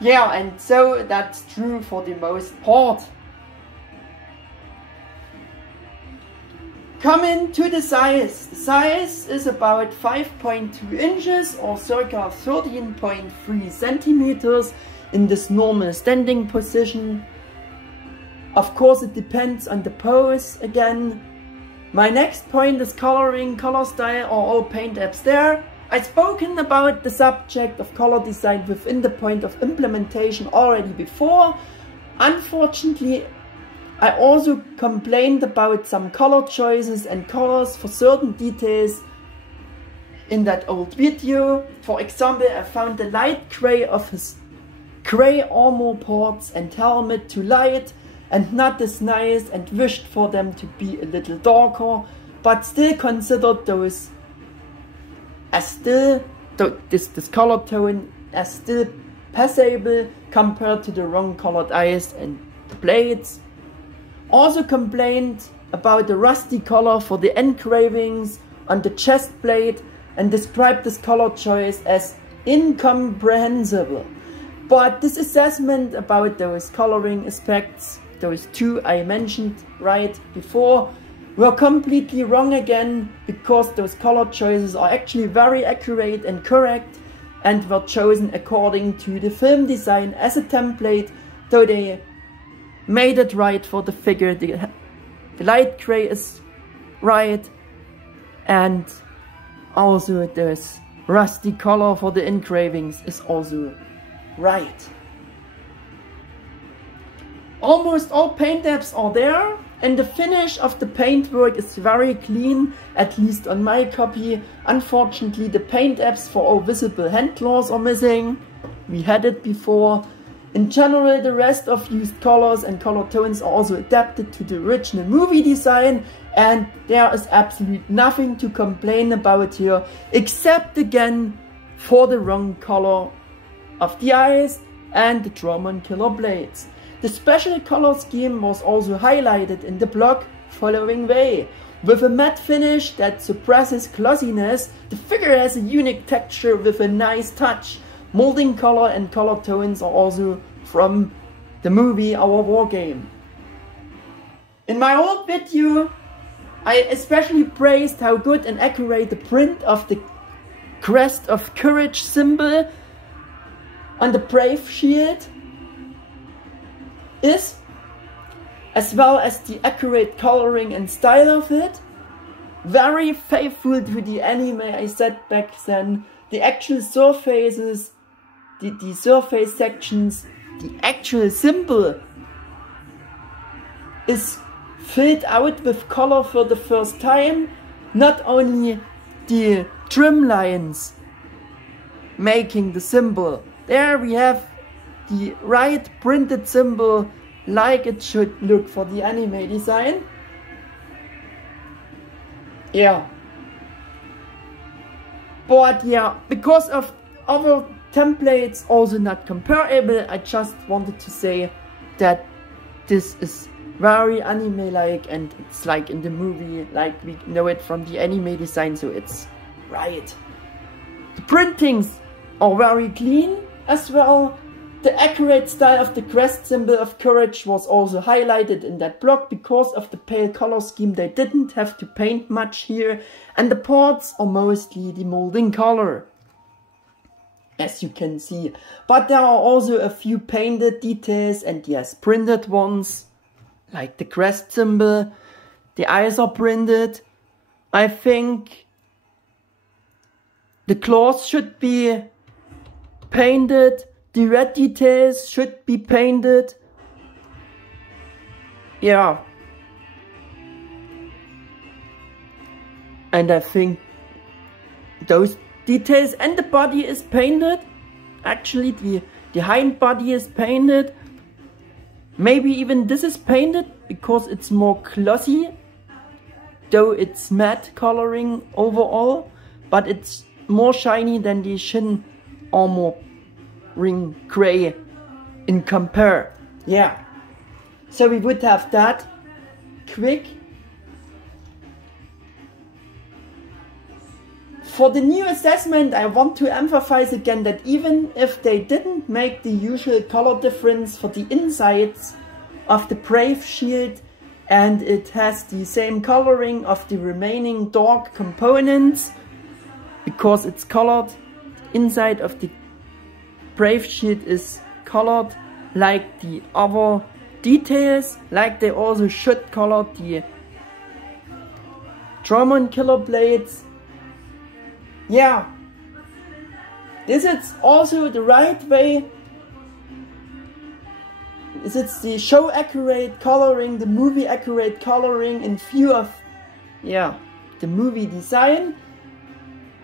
Yeah, and so that's true for the most part. Coming to the size. The size is about 5.2 inches or circa 13.3 centimeters in this normal standing position. Of course, it depends on the pose again. My next point is coloring, color style, or all paint apps there. I've spoken about the subject of color design within the point of implementation already before. Unfortunately, I also complained about some color choices and colors for certain details in that old video. For example, I found the light gray of his gray armor parts and helmet too light and not as nice, and wished for them to be a little darker, but still considered those as still, this color tone as still passable compared to the wrong colored eyes and the blades. Also complained about the rusty color for the engravings on the chest plate and described this color choice as incomprehensible. But this assessment about those coloring aspects, those two I mentioned right before, were completely wrong again, because those color choices are actually very accurate and correct and were chosen according to the film design as a template, though they made it right for the figure. The light gray is right, and also this rusty color for the engravings is also right. Almost all paint apps are there, and the finish of the paintwork is very clean, at least on my copy. Unfortunately, the paint apps for all visible hand claws are missing. We had it before. In general, the rest of used colors and color tones are also adapted to the original movie design, and there is absolutely nothing to complain about here, except again for the wrong color of the eyes and the Dramon-Killer blades. The special color scheme was also highlighted in the blog following way. With a matte finish that suppresses glossiness, the figure has a unique texture with a nice touch. Molding color and color tones are also from the movie Our WarGame. In my old video, I especially praised how good and accurate the print of the crest of courage symbol on the brave shield is, as well as the accurate coloring and style of it. Very faithful to the anime I said back then. The actual surfaces, the surface sections, the actual symbol is filled out with color for the first time. Not only the trim lines making the symbol. There we have the right printed symbol like it should look for the anime design. Yeah. But yeah, because of other templates also not comparable, I just wanted to say that this is very anime-like, and it's like in the movie, like we know it from the anime design, so it's right. The printings are very clean as well. The accurate style of the crest symbol of courage was also highlighted in that blog. Because of the pale color scheme, they didn't have to paint much here, and the parts are mostly the molding color, as you can see. But there are also a few painted details and yes, printed ones, like the crest symbol. The eyes are printed. I think the claws should be painted. The red details should be painted. Yeah. And I think those details, and the body is painted. Actually, the hind body is painted. Maybe even this is painted because it's more glossy, though it's matte coloring overall, but it's more shiny than the shin armor ring gray in compare. Yeah, so we would have that quick. For the new assessment, I want to emphasize again that even if they didn't make the usual color difference for the insides of the brave shield, and it has the same coloring of the remaining dark components, because it's colored, the inside of the brave shield is colored like the other details, like they also should color the Dramon-Killer blades. Yeah, this is also the right way. It's the show accurate coloring, the movie accurate coloring in view of, yeah, the movie design.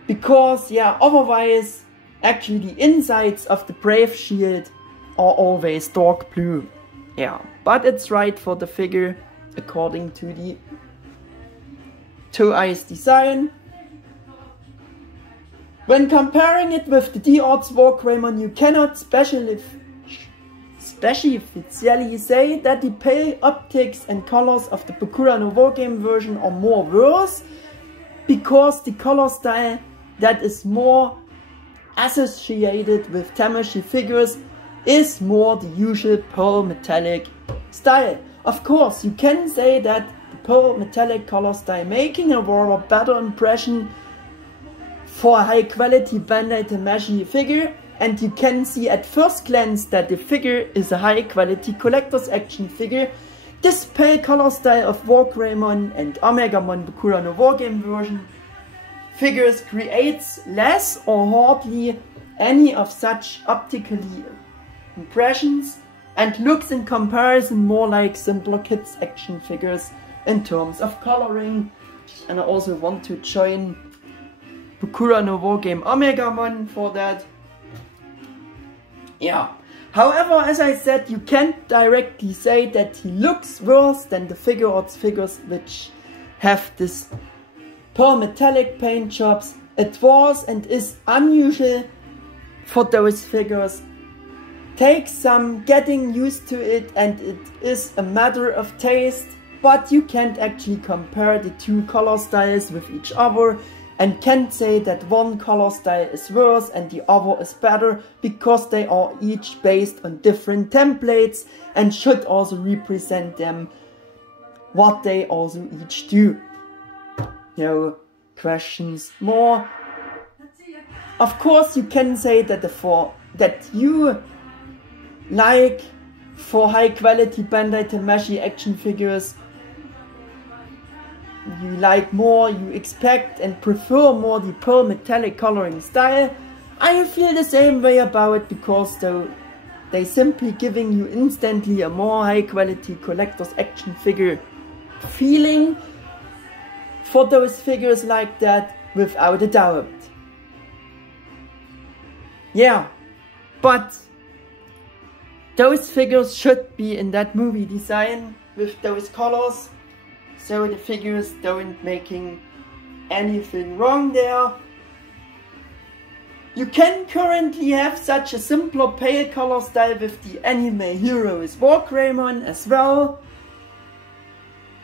Because, yeah, otherwise, actually the insides of the Brave Shield are always dark blue. Yeah, but it's right for the figure according to the Toei's design. When comparing it with the D-Arts WarGreymon, you cannot specifically say that the pale optics and colors of the Bokura no WarGame version are more worse, because the color style that is more associated with Tamashii figures is more the usual pearl metallic style. Of course, you can say that the pearl metallic color style making a rather better impression for a high quality Bandai Tamashii figure, and you can see at first glance that the figure is a high quality collector's action figure. This pale color style of WarGreymon and Omegamon Bokura no WarGame version figures creates less or hardly any of such optical impressions and looks in comparison more like simpler kids action figures in terms of coloring. And I also want to join Bokura no WarGame Omegamon for that. Yeah. However, as I said, you can't directly say that he looks worse than the Figuarts figures which have this pearl metallic paint jobs. It was and is unusual for those figures. Takes some getting used to it, and it is a matter of taste, but you can't actually compare the two color styles with each other and can't say that one color style is worse and the other is better, because they are each based on different templates and should also represent them what they also each do. No questions more. Of course, you can say that you like for high quality Bandai Tamashii action figures, you like more, you expect and prefer more the pearl metallic coloring style. I feel the same way about it, because they simply giving you instantly a more high quality collector's action figure feeling for those figures like that, without a doubt. Yeah, but those figures should be in that movie design with those colors, so the figures don't making anything wrong there. You can currently have such a simpler pale color style with the anime heroes WarGreymon as well,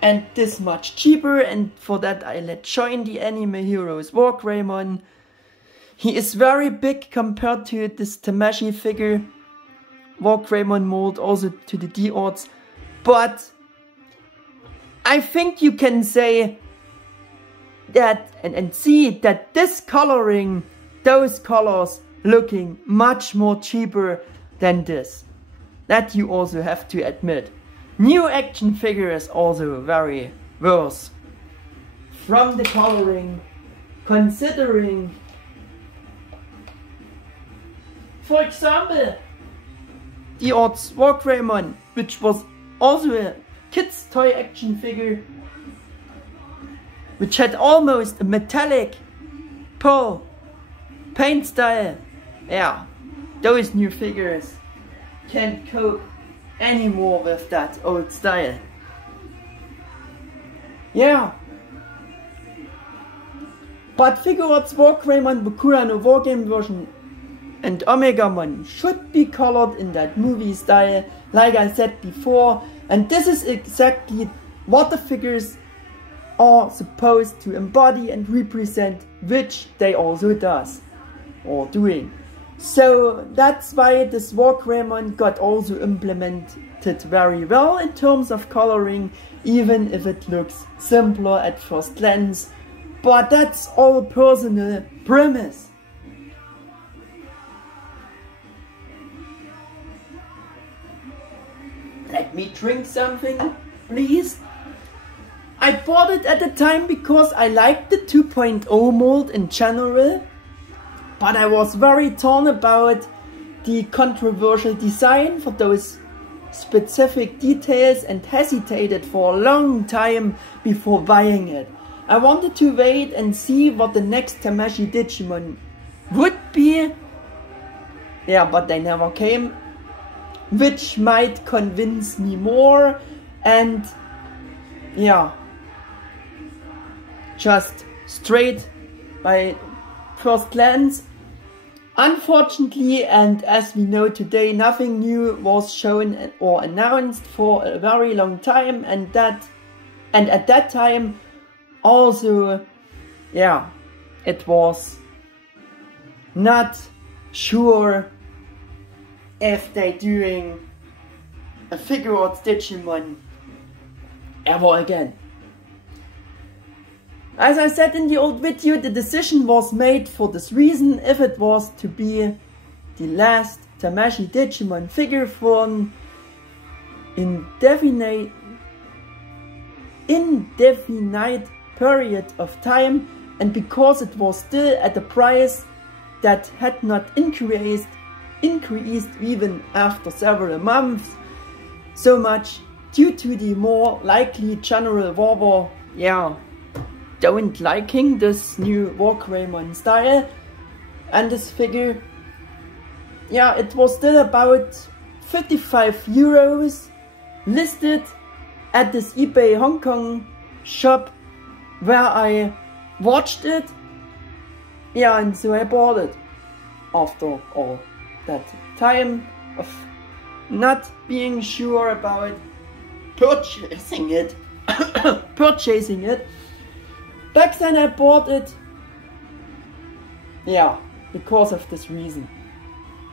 and this much cheaper, and for that I let join the anime heroes WarGreymon. He is very big compared to this Tamashii figure WarGreymon mold, also to the D-Arts, but I think you can say that and see that this coloring, those colors looking much more cheaper than this. That you also have to admit. New action figure is also very worse from the coloring, considering, for example, D-Arts WarGreymon, which was also a kids toy action figure, which had almost a metallic pearl paint style. Yeah, those new figures can't cope anymore with that old style. Yeah, but Figuarts WarGreymon Bokura no WarGame version and Omegamon should be colored in that movie style, like I said before, and this is exactly what the figures are supposed to embody and represent, which they also does, or doing. So that's why this WarGreymon got also implemented very well in terms of coloring, even if it looks simpler at first glance, but that's all personal premise. Let me drink something, please. I bought it at the time because I liked the 2.0 mold in general, but I was very torn about the controversial design for those specific details and hesitated for a long time before buying it. I wanted to wait and see what the next Tamashii Digimon would be. Yeah, but they never came, which might convince me more. And yeah, just straight by first glance, unfortunately, and as we know today, nothing new was shown or announced for a very long time, and at that time also, yeah, it was not sure if they're doing a Figuarts Digimon ever again. As I said in the old video, the decision was made for this reason. If it was to be the last Tamashii Digimon figure for an indefinite period of time, and because it was still at a price that had not increased even after several months so much, due to the more likely general warmer, yeah, don't liking this new WarGreymon style and this figure, yeah, it was still about 55 euros listed at this eBay Hong Kong shop where I watched it. Yeah, and so I bought it after all that time of not being sure about purchasing it. Back then I bought it, yeah, because of this reason.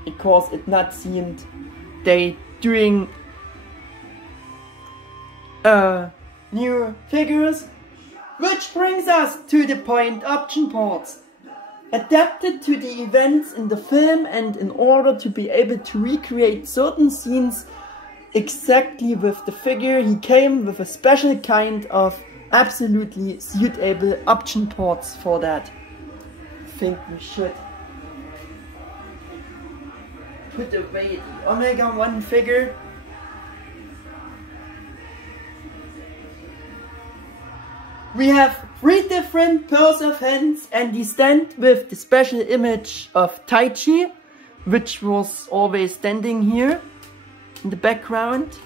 Because it not seemed they doing new figures. Which brings us to the point option parts. Adapted to the events in the film, and in order to be able to recreate certain scenes exactly with the figure, he came with a special kind of absolutely suitable option parts for that. I think we should put away the Omegamon figure. We have 3 different pairs of hands, and the stand with the special image of Taichi, which was always standing here in the background.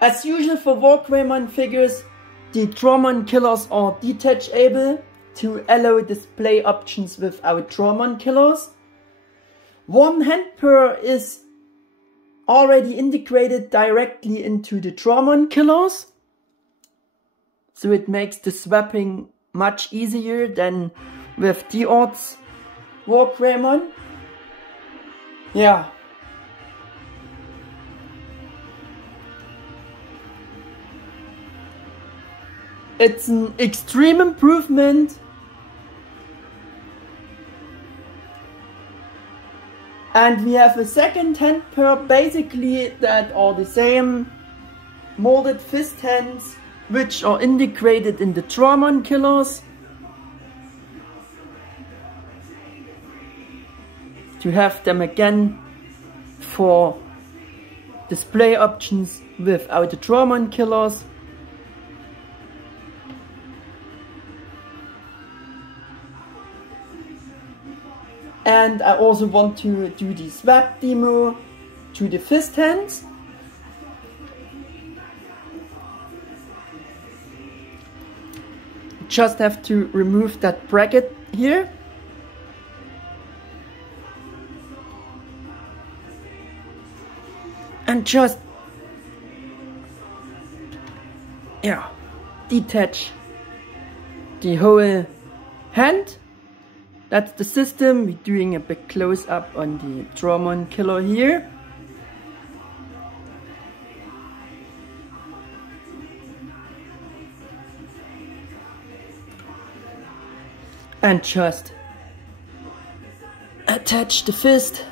As usual for WarGreymon figures, the Dramon Killers are detachable to allow display options without Dramon Killers. One hand pair is already integrated directly into the Dramon Killers, so it makes the swapping much easier than with D-Arts WarGreymon. Yeah. It's an extreme improvement. And we have a second hand pair basically that are the same molded fist hands, which are integrated in the Dramon Killers to have them again for display options without the Dramon Killers. And I also want to do the swap demo to the fist hands. Just have to remove that bracket here. And just, yeah, detach the whole hand. That's the system. We're doing a big close up on the Dramon-Killer here. And just attach the fist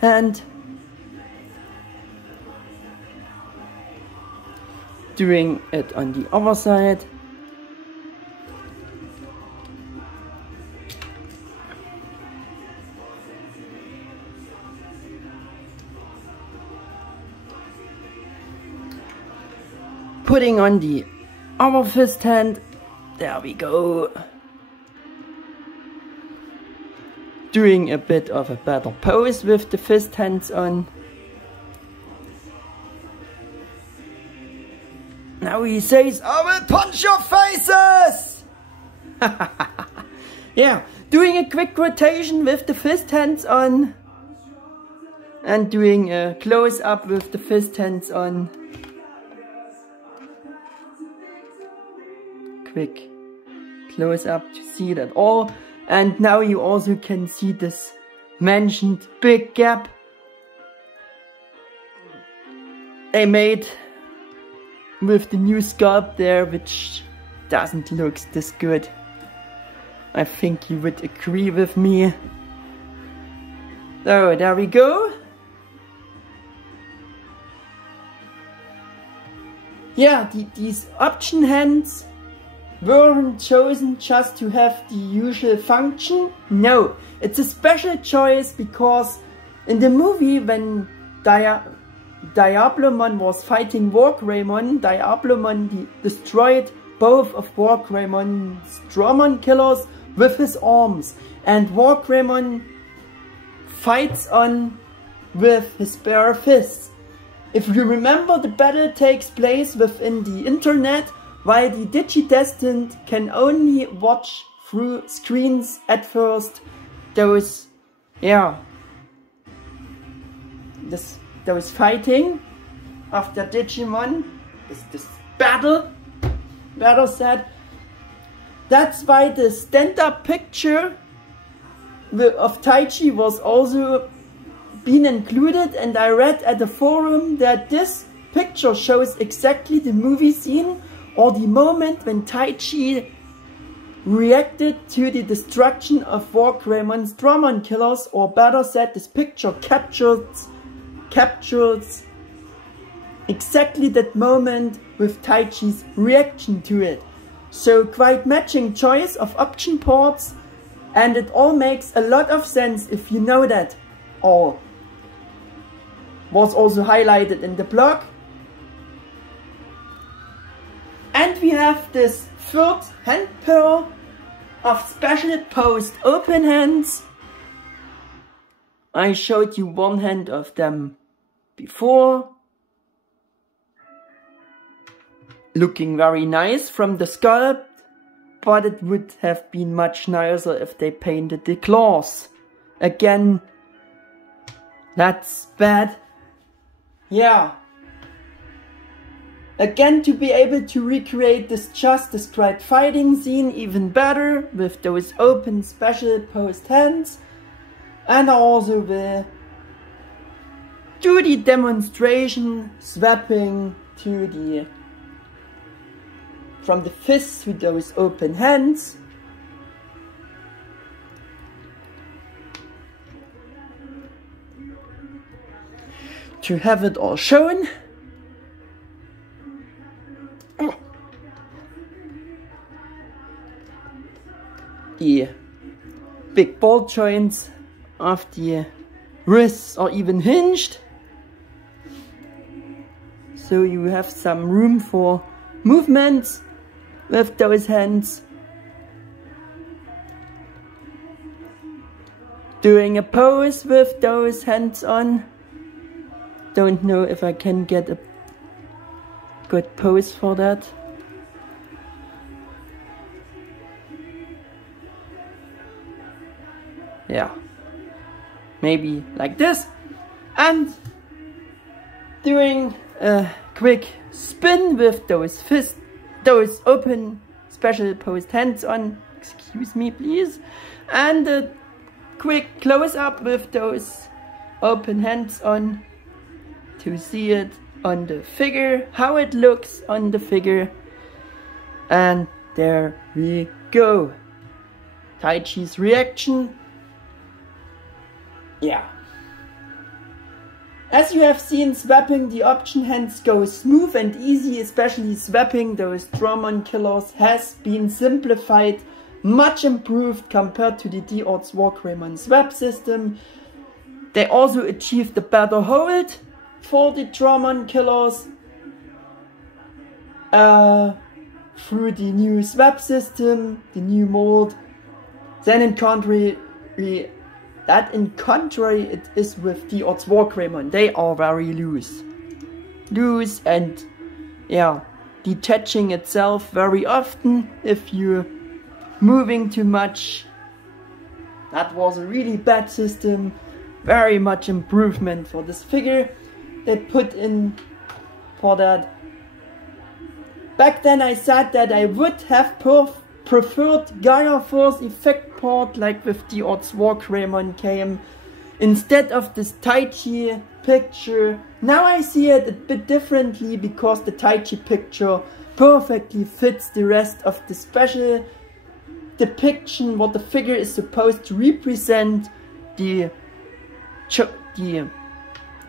hand doing it on the other side. Putting on the other fist hand. There we go. Doing a bit of a better pose with the fist hands on. Now he says, I will punch your faces! Yeah, doing a quick rotation with the fist hands on. And doing a close-up with the fist hands on. Quick close-up to see it at all. And now you also can see this mentioned big gap they made with the new sculpt there, which doesn't look this good. I think you would agree with me. So there we go. Yeah, these option hands weren't chosen just to have the usual function. No, it's a special choice because in the movie when Diablomon was fighting WarGreymon, Diablomon destroyed both of WarGreymon's Dramon-Killers with his arms, and WarGreymon fights on with his bare fists. If you remember, the battle takes place within the internet, while the Digidestined can only watch through screens at first. Those fighting of the Digimon, this battle set. That's why the stand-up picture of Taichi was also been included, and I read at the forum that this picture shows exactly the movie scene or the moment when Taichi reacted to the destruction of WarGreymon's Dramon-Killers, or better said, this picture captures exactly that moment with Taichi's reaction to it. So quite matching choice of option ports, and it all makes a lot of sense if you know that all. Was also highlighted in the blog. And we have this third hand pair of special posed open hands. I showed you one hand of them before. Looking very nice from the sculpt, but it would have been much nicer if they painted the claws. Again, that's bad. Yeah. Again, to be able to recreate this just described fighting scene even better with those open special posed hands, and I also will do the demonstration swapping to from the fists to those open hands. To have it all shown. The big ball joints of the wrists are even hinged, so you have some room for movements with those hands. Doing a pose with those hands on. Don't know if I can get a good pose for that. Yeah, maybe like this, and doing a quick spin with those open special posed hands on. Excuse me, please, and a quick close up with those open hands on to see it on the figure, how it looks on the figure, and there we go. Taichi's reaction. Yeah. As you have seen, swapping the option hands goes smooth and easy, especially swapping those Dramon Killers has been simplified, much improved compared to the D-Arts WarGreymon swap system. They also achieved a better hold for the Dramon Killers through the new swap system, the new mold. Then in contrary it is with D-Arts WarGreymon. They are very loose and yeah, detaching itself very often if you're moving too much. That was a really bad system. Very much improvement for this figure they put in for that. Back then I said that I would have preferred Gaia Force effect part like with D-Arts WarGreymon came instead of this Taichi picture. Now I see it a bit differently because the Taichi picture perfectly fits the rest of the special depiction, what the figure is supposed to represent, the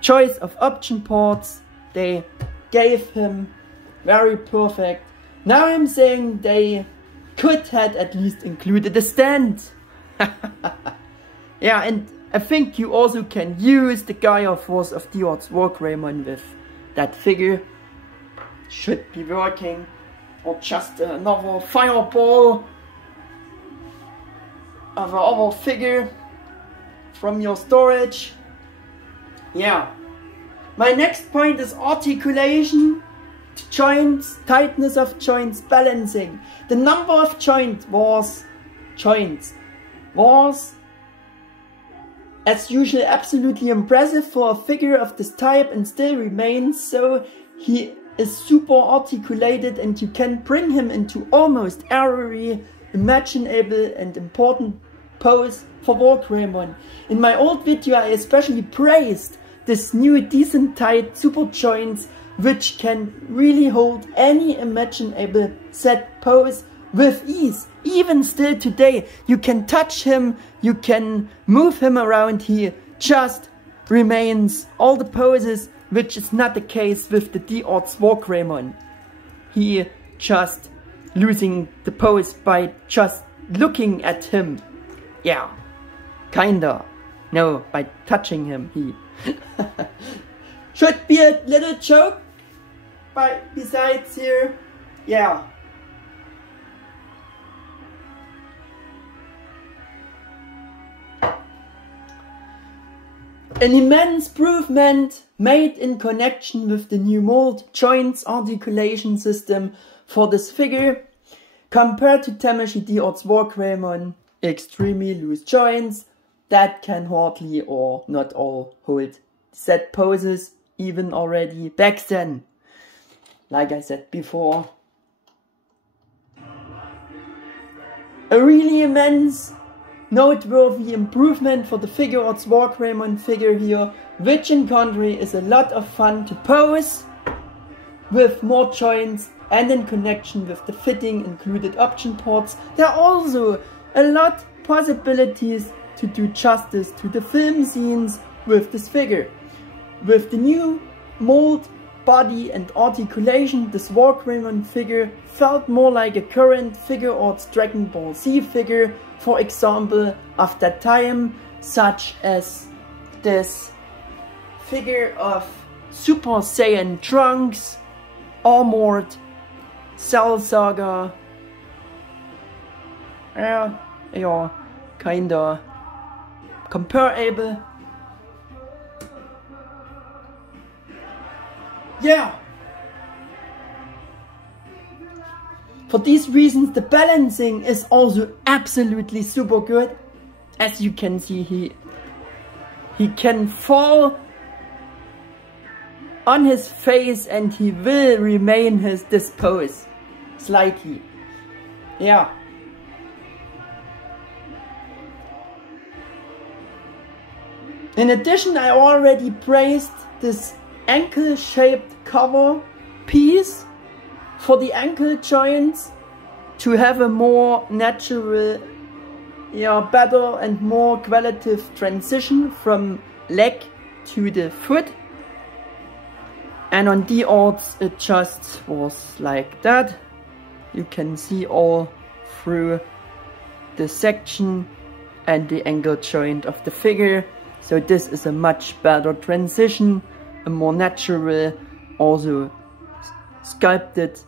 choice of option parts they gave him. Very perfect. Now I'm saying they could have at least included a stand. Yeah, and I think you also can use the Gaia Force of D-Arts WarGreymon with that figure. Should be working. Or just another fireball of another figure from your storage. Yeah. My next point is articulation, joints, tightness of joints, balancing. The number of joints was as usual absolutely impressive for a figure of this type and still remains so. He is super articulated and you can bring him into almost every imaginable and important pose for WarGreymon. In my old video I especially praised this new decent tight super joints which can really hold any imaginable set pose with ease. Even still today, you can touch him, you can move him around, he just remains all the poses, which is not the case with the D-Arts WarGreymon. He just losing the pose by just looking at him. Yeah, kinda. No, by touching him, he should be a little joke. But besides here, yeah. An immense improvement made in connection with the new mold joints articulation system for this figure. Compared to Tamashii D-Arts WarGreymon, extremely loose joints that can hardly or not all hold set poses even already back then. Like I said before, a really immense, noteworthy improvement for the Figuarts WarGreymon figure here, which in contrary is a lot of fun to pose with more joints and in connection with the fitting included option parts. There are also a lot possibilities to do justice to the film scenes with this figure. With the new mold, body and articulation, this WarGreymon figure felt more like a current Figuarts Dragon Ball Z figure, for example of that time, such as this figure of Super Saiyan Trunks, Armored, Cell Saga. Yeah, kinda comparable. Yeah. For these reasons, the balancing is also absolutely super good. As you can see, he can fall on his face and he will remain this pose slightly. Yeah. In addition, I already praised this ankle-shaped cover piece for the ankle joints to have a more natural, better and more qualitative transition from leg to the foot. And on D-Arts it just was like that. You can see all through the section and the angle joint of the figure. So this is a much better transition, a more natural, also sculpted,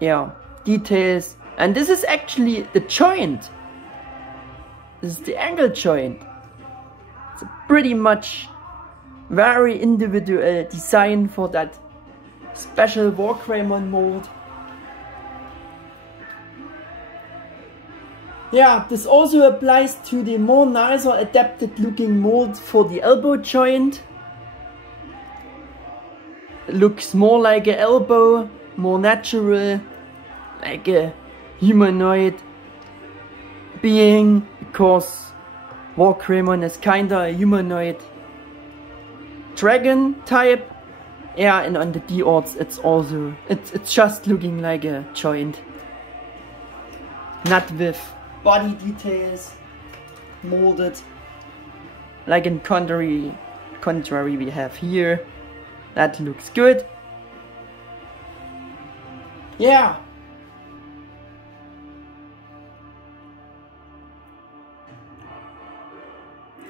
yeah, details. And this is actually the joint. This is the angle joint. It's a pretty much very individual design for that special WarGreymon mold. Yeah, this also applies to the more nicer adapted looking mold for the elbow joint. It looks more like an elbow, more natural, like a humanoid being, because WarGreymon is kinda a humanoid dragon type. Yeah, and on the D-Arts it's also, it's just looking like a joint. Not with body details molded like in contrary we have here. That looks good. Yeah.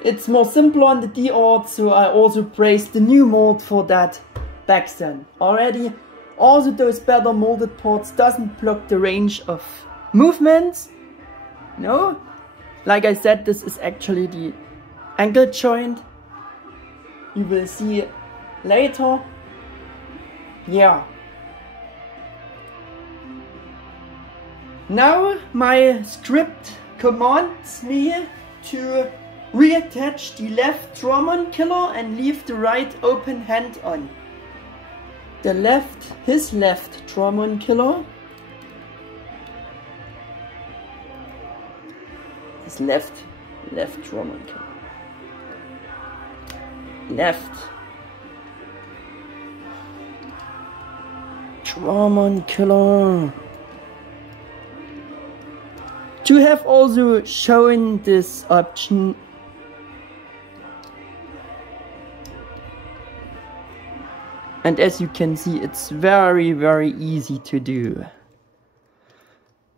It's more simple on the D-Arts, so I also praised the new mold for that back then already. Also those better molded parts doesn't block the range of movements. No, like I said, this is actually the angle joint. You will see later. Yeah. Now my script commands me to reattach the left Dramon-Killer and leave the right open hand on. His left Dramon-Killer. His left Dramon-Killer. Left Dramon-Killer. To have also shown this option, and as you can see, it's very, very easy to do.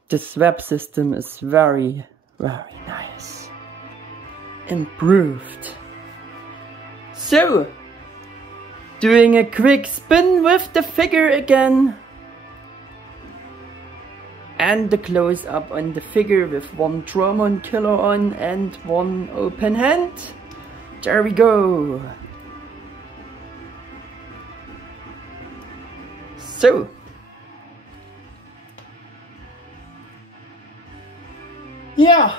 The swap system is very, very nice. Improved. So, doing a quick spin with the figure again. And the close up on the figure with one Dramon-Killer on and one open hand. There we go. So, yeah,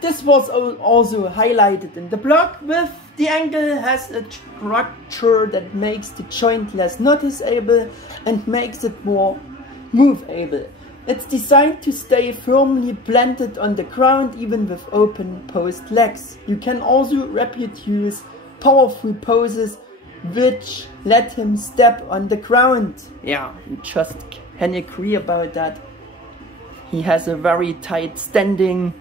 this was also highlighted in the blog. With the angle has a structure that makes the joint less noticeable and makes it more moveable. It's designed to stay firmly planted on the ground even with open posed legs. You can also reproduce powerful poses which let him step on the ground. Yeah, you just can agree about that. He has a very tight standing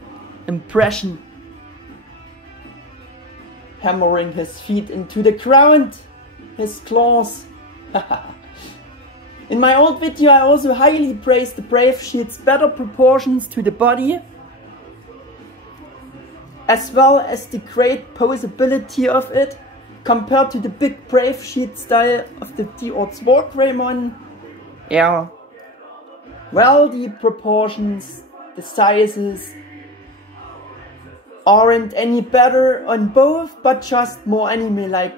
impression. Hammering his feet into the ground. His claws. In my old video I also highly praised the Brave Shield's better proportions to the body, as well as the great posability of it compared to the big Brave Shield style of the D-Arts WarGreymon. Yeah, well, the proportions, the sizes aren't any better on both, but just more anime-like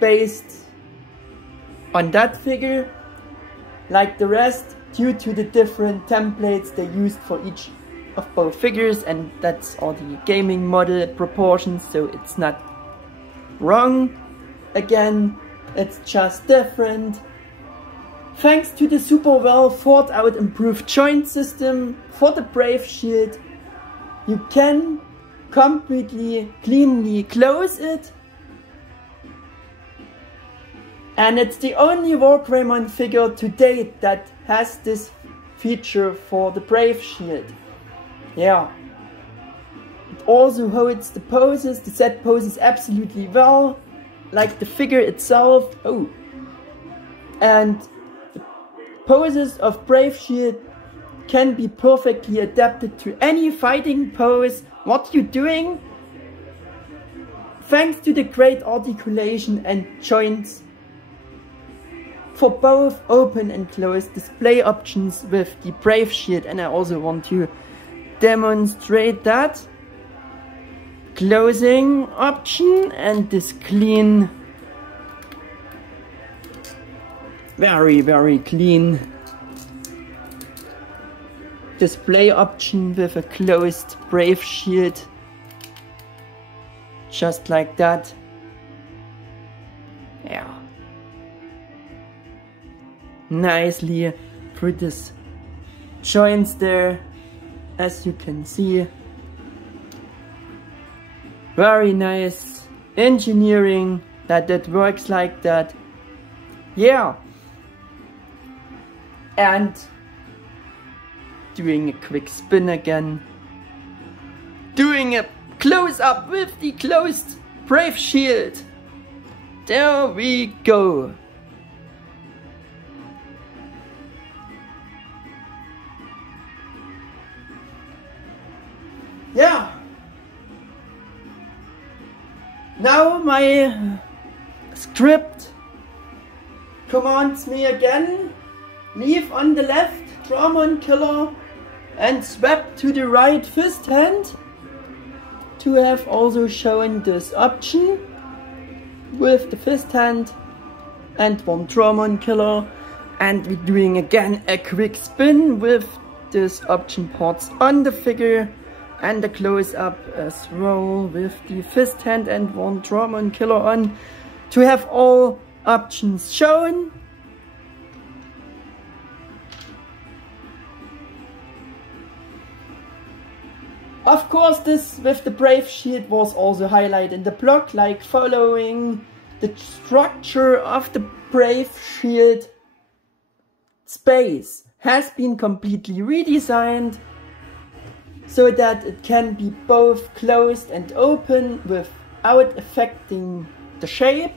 based on that figure. Like the rest, due to the different templates they used for each of both figures, and that's all the gaming model proportions, so it's not wrong. Again, it's just different. Thanks to the super well thought out improved joint system for the Brave Shield, you can completely cleanly close it. And it's the only WarGreymon figure to date that has this feature for the Brave Shield. Yeah. It also holds the poses, the set poses absolutely well, like the figure itself. Oh, And the poses of Brave Shield can be perfectly adapted to any fighting pose. What you're doing, thanks to the great articulation and joints for both open and closed display options with the Brave Shield. And I also want to demonstrate that closing option and this clean, very clean display option with a closed Brave Shield, just like that. Yeah, nicely through this joints there, as you can see. Very nice engineering that works like that. Yeah, and doing a quick spin again, doing a close-up with the closed Brave Shield. There we go. Yeah. Now my script commands me again, leave on the left Dramon-Killer and swap to the right fist hand, to have also shown this option with the fist hand and one Dramon-Killer. And we're doing again a quick spin with this option parts on the figure and a close-up as well with the fist hand and one Dramon-Killer on, to have all options shown. Of course, this with the Brave Shield was also highlighted in the blog, like following the structure of the Brave Shield space has been completely redesigned so that it can be both closed and open without affecting the shape.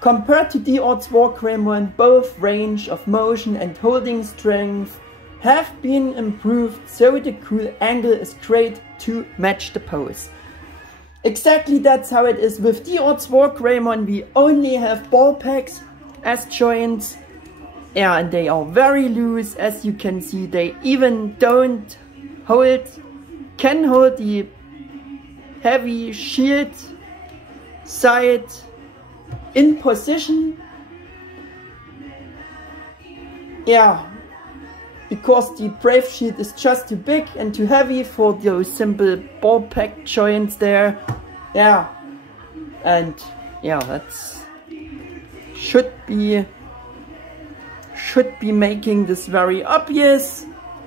Compared to D-Arts WarGreymon, both range of motion and holding strength have been improved, so the cool angle is great to match the pose. Exactly that's how it is with D-Arts WarGreymon. We only have ball packs as joints. Yeah, and they are very loose, as you can see. They even don't can hold the heavy shield side in position. Yeah, because the Brave Shield is just too big and too heavy for those simple ball pack joints there. Yeah, and yeah, that's should be making this very obvious.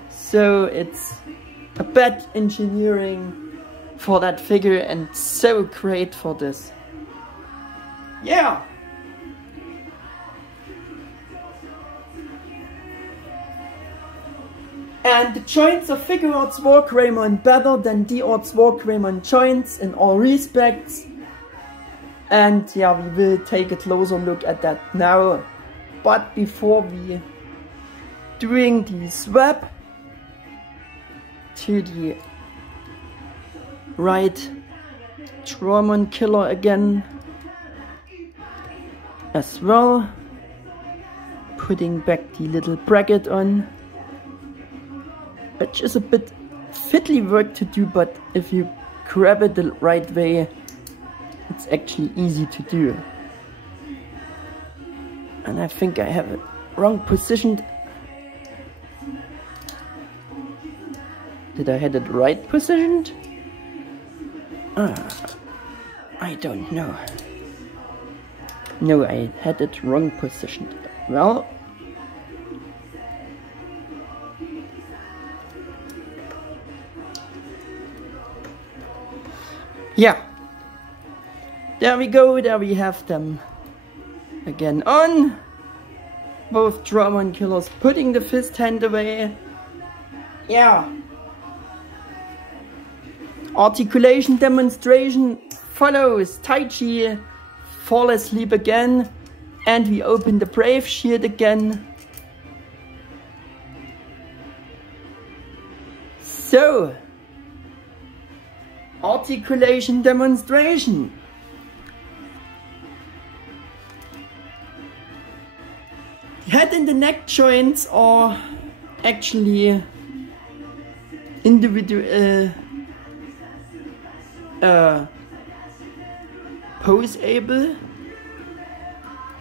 So it's a bad engineering for that figure and so great for this. Yeah. And the joints of Figuarts WarGreymon better than D-Arts WarGreymon joints in all respects. And yeah, we will take a closer look at that now. But before we doing the swap to the right Dramon-Killer again as well, putting back the little bracket on, which is a bit fiddly work to do, but if you grab it the right way, it's actually easy to do. And I think I have it wrong positioned. Did I have it right positioned? I don't know. No, I had it wrong positioned. Well, yeah. There we go, there we have them again on. Both Dramon Killers putting the fist hand away. Yeah. Articulation demonstration follows. Taichi fall asleep again. And we open the Brave Shield again. So, articulation demonstration. The head and the neck joints are actually individual pose-able.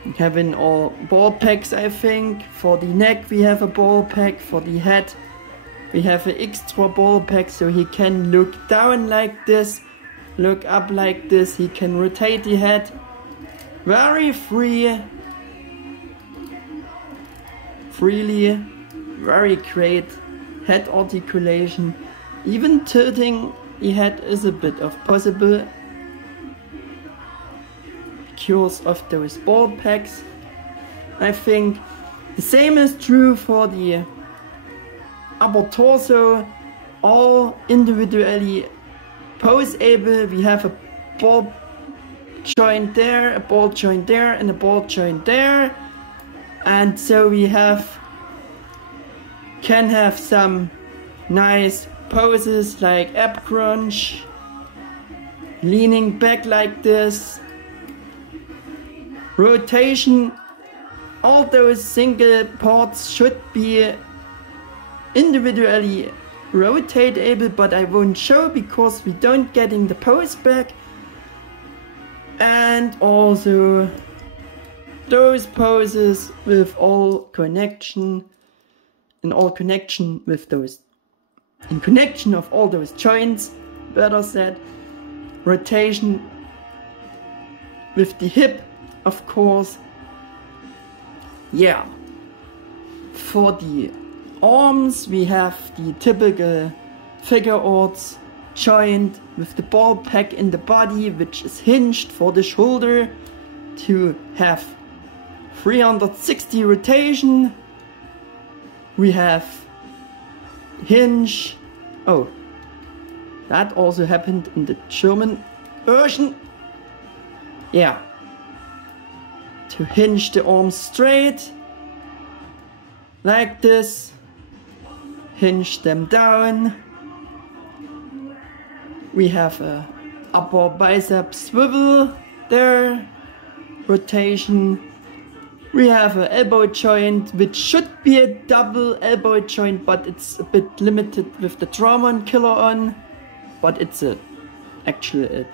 We have in all ball packs, I think. For the neck we have a ball pack. For the head we have an extra ball pack, so he can look down like this, look up like this. He can rotate the head very freely, very great head articulation. Even tilting the head is a bit of possible because of those ball packs. I think the same is true for the upper torso, all individually pose-able. We have a ball joint there, a ball joint there, and a ball joint there. And so we can have some nice poses like ab crunch, leaning back like this, rotation. All those single parts should be individually rotatable, but I won't show because we don't getting the pose back. And also those poses with all connection, in connection of all those joints, better said, rotation with the hip, of course. Yeah, for the arms we have the typical Figuarts joint with the ball pack in the body, which is hinged for the shoulder to have 360 rotation. We have hinge. Oh, that also happened in the German version. Yeah, to hinge the arms straight like this, hinge them down. We have a upper bicep swivel there, rotation. We have an elbow joint, which should be a double elbow joint, but it's a bit limited with the Dramon-Killer on. But it's actually a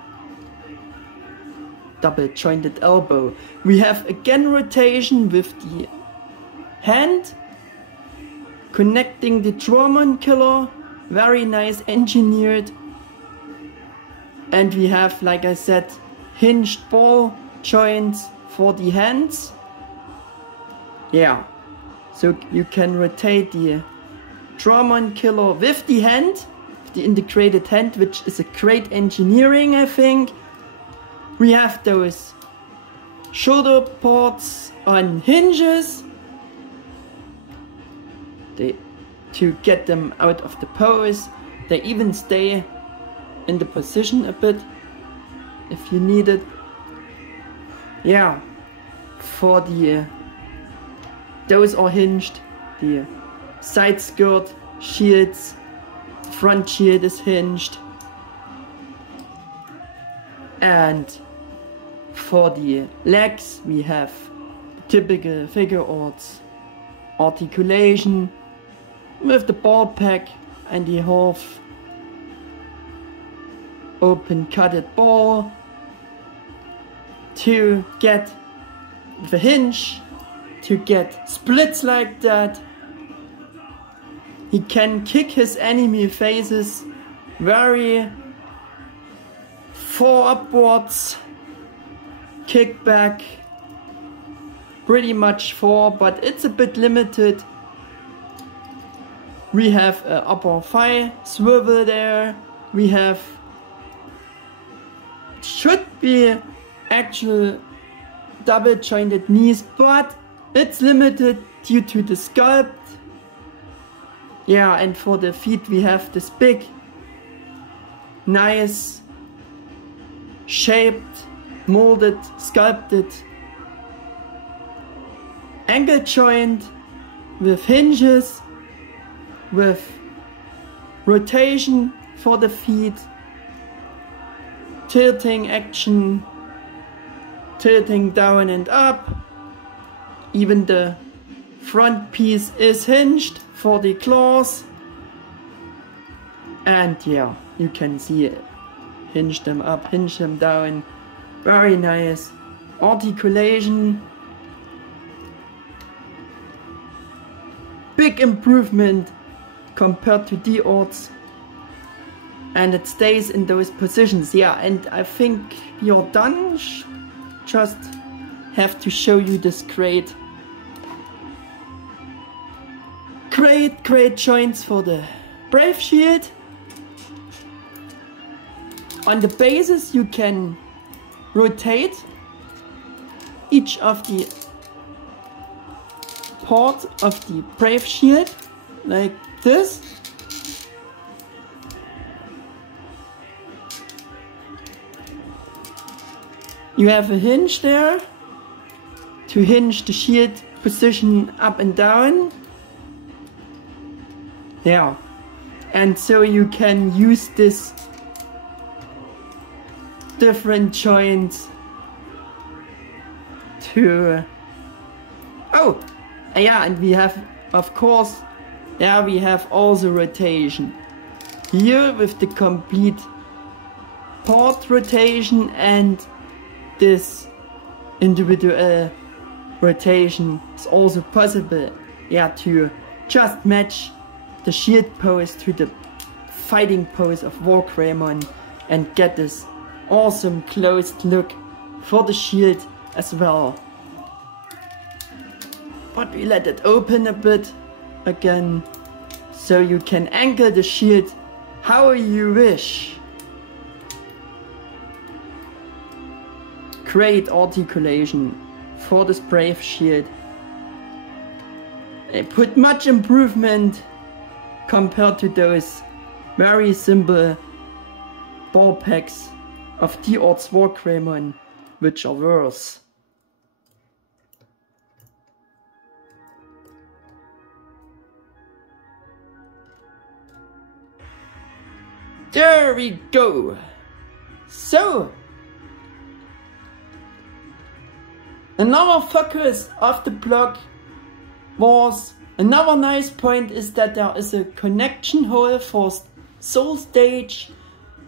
double jointed elbow. We have again rotation with the hand, connecting the Dramon-Killer, very nice engineered. And we have, like I said, hinged ball joints for the hands. Yeah, so you can rotate the Dramon-Killer with the hand, with the integrated hand, which is a great engineering, I think. We have those shoulder parts on hinges to get them out of the pose. They even stay in the position a bit if you need it. Yeah, for the those are hinged. The side skirt shields, the front shield is hinged. And for the legs we have the typical Figuarts articulation with the ball pack and the half open cutted ball to get the hinge, to get splits like that. He can kick his enemy faces very far upwards, kick back pretty much far, but it's a bit limited. We have an upper thigh swivel there. We have, should be actual double jointed knees, but it's limited due to the sculpt. Yeah, and for the feet we have this big, nice, shaped, molded, sculpted angle joint with hinges, with rotation for the feet, tilting action, tilting down and up. Even the front piece is hinged for the claws. And yeah, you can see it. Hinge them up, hinge them down. Very nice. Articulation. Big improvement compared to D-Arts. And it stays in those positions. Yeah, and I think we are done. Just have to show you this great joints for the Brave Shield. On the bases you can rotate each of the parts of the Brave Shield like this. You have a hinge there to hinge the shield position up and down. Yeah, and so you can use this different joints to oh yeah, and we have, of course, yeah, we have also rotation here with the complete part rotation, and this individual rotation is also possible, yeah, to just match the shield pose to the fighting pose of WarGreymon and get this awesome closed look for the shield as well. But we let it open a bit again, so you can angle the shield how you wish. Great articulation for this Brave Shield. They put much improvement compared to those very simple ball packs of D-Arts WarGreymon, which are worse. There we go. So, another focus of the blog was, another nice point is that there is a connection hole for Soul Stage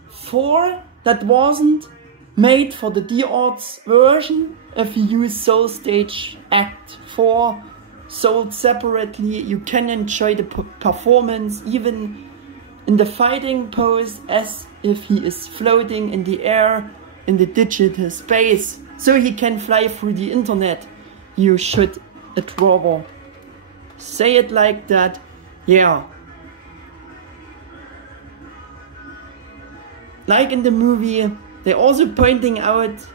4 that wasn't made for the D-Arts version. If you use Soul Stage Act 4 sold separately, you can enjoy the performance even in the fighting pose as if he is floating in the air in the digital space, so he can fly through the internet. You should rather say it like that. Yeah, like in the movie, they're also pointing out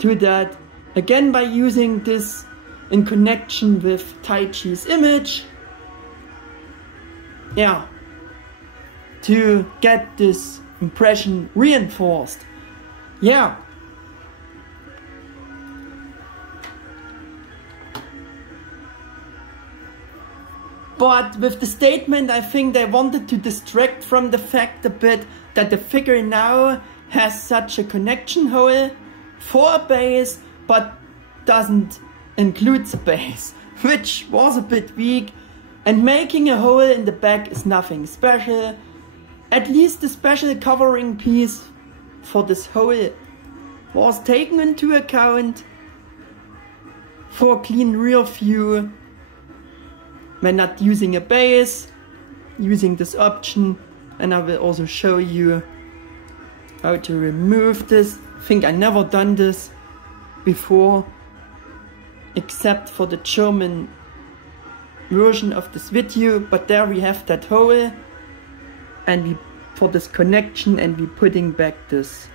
to that again by using this in connection with Taichi's image. Yeah, to get this impression reinforced. Yeah. But with the statement, I think they wanted to distract from the fact a bit that the figure now has such a connection hole for a base, but doesn't include the base, which was a bit weak, and making a hole in the back is nothing special. At least the special covering piece for this hole was taken into account for clean rear view when not using a base, using this option. And I will also show you how to remove this. I think I never done this before, except for the German version of this video, but there we have that hole, and we for this connection, and we putting back this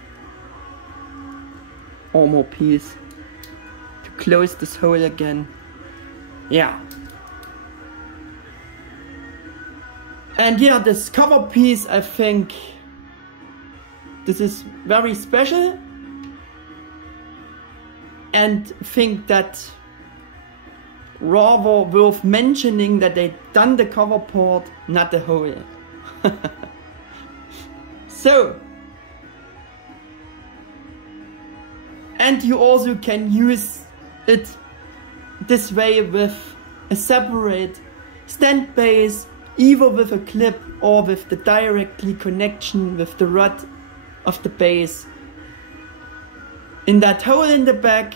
armor piece to close this hole again. Yeah. And yeah, this cover piece, I think this is very special, and think that rather worth mentioning that they done the cover part, not the whole. So, and you also can use it this way with a separate stand base, either with a clip or with the directly connection with the rod of the base. In that hole in the back,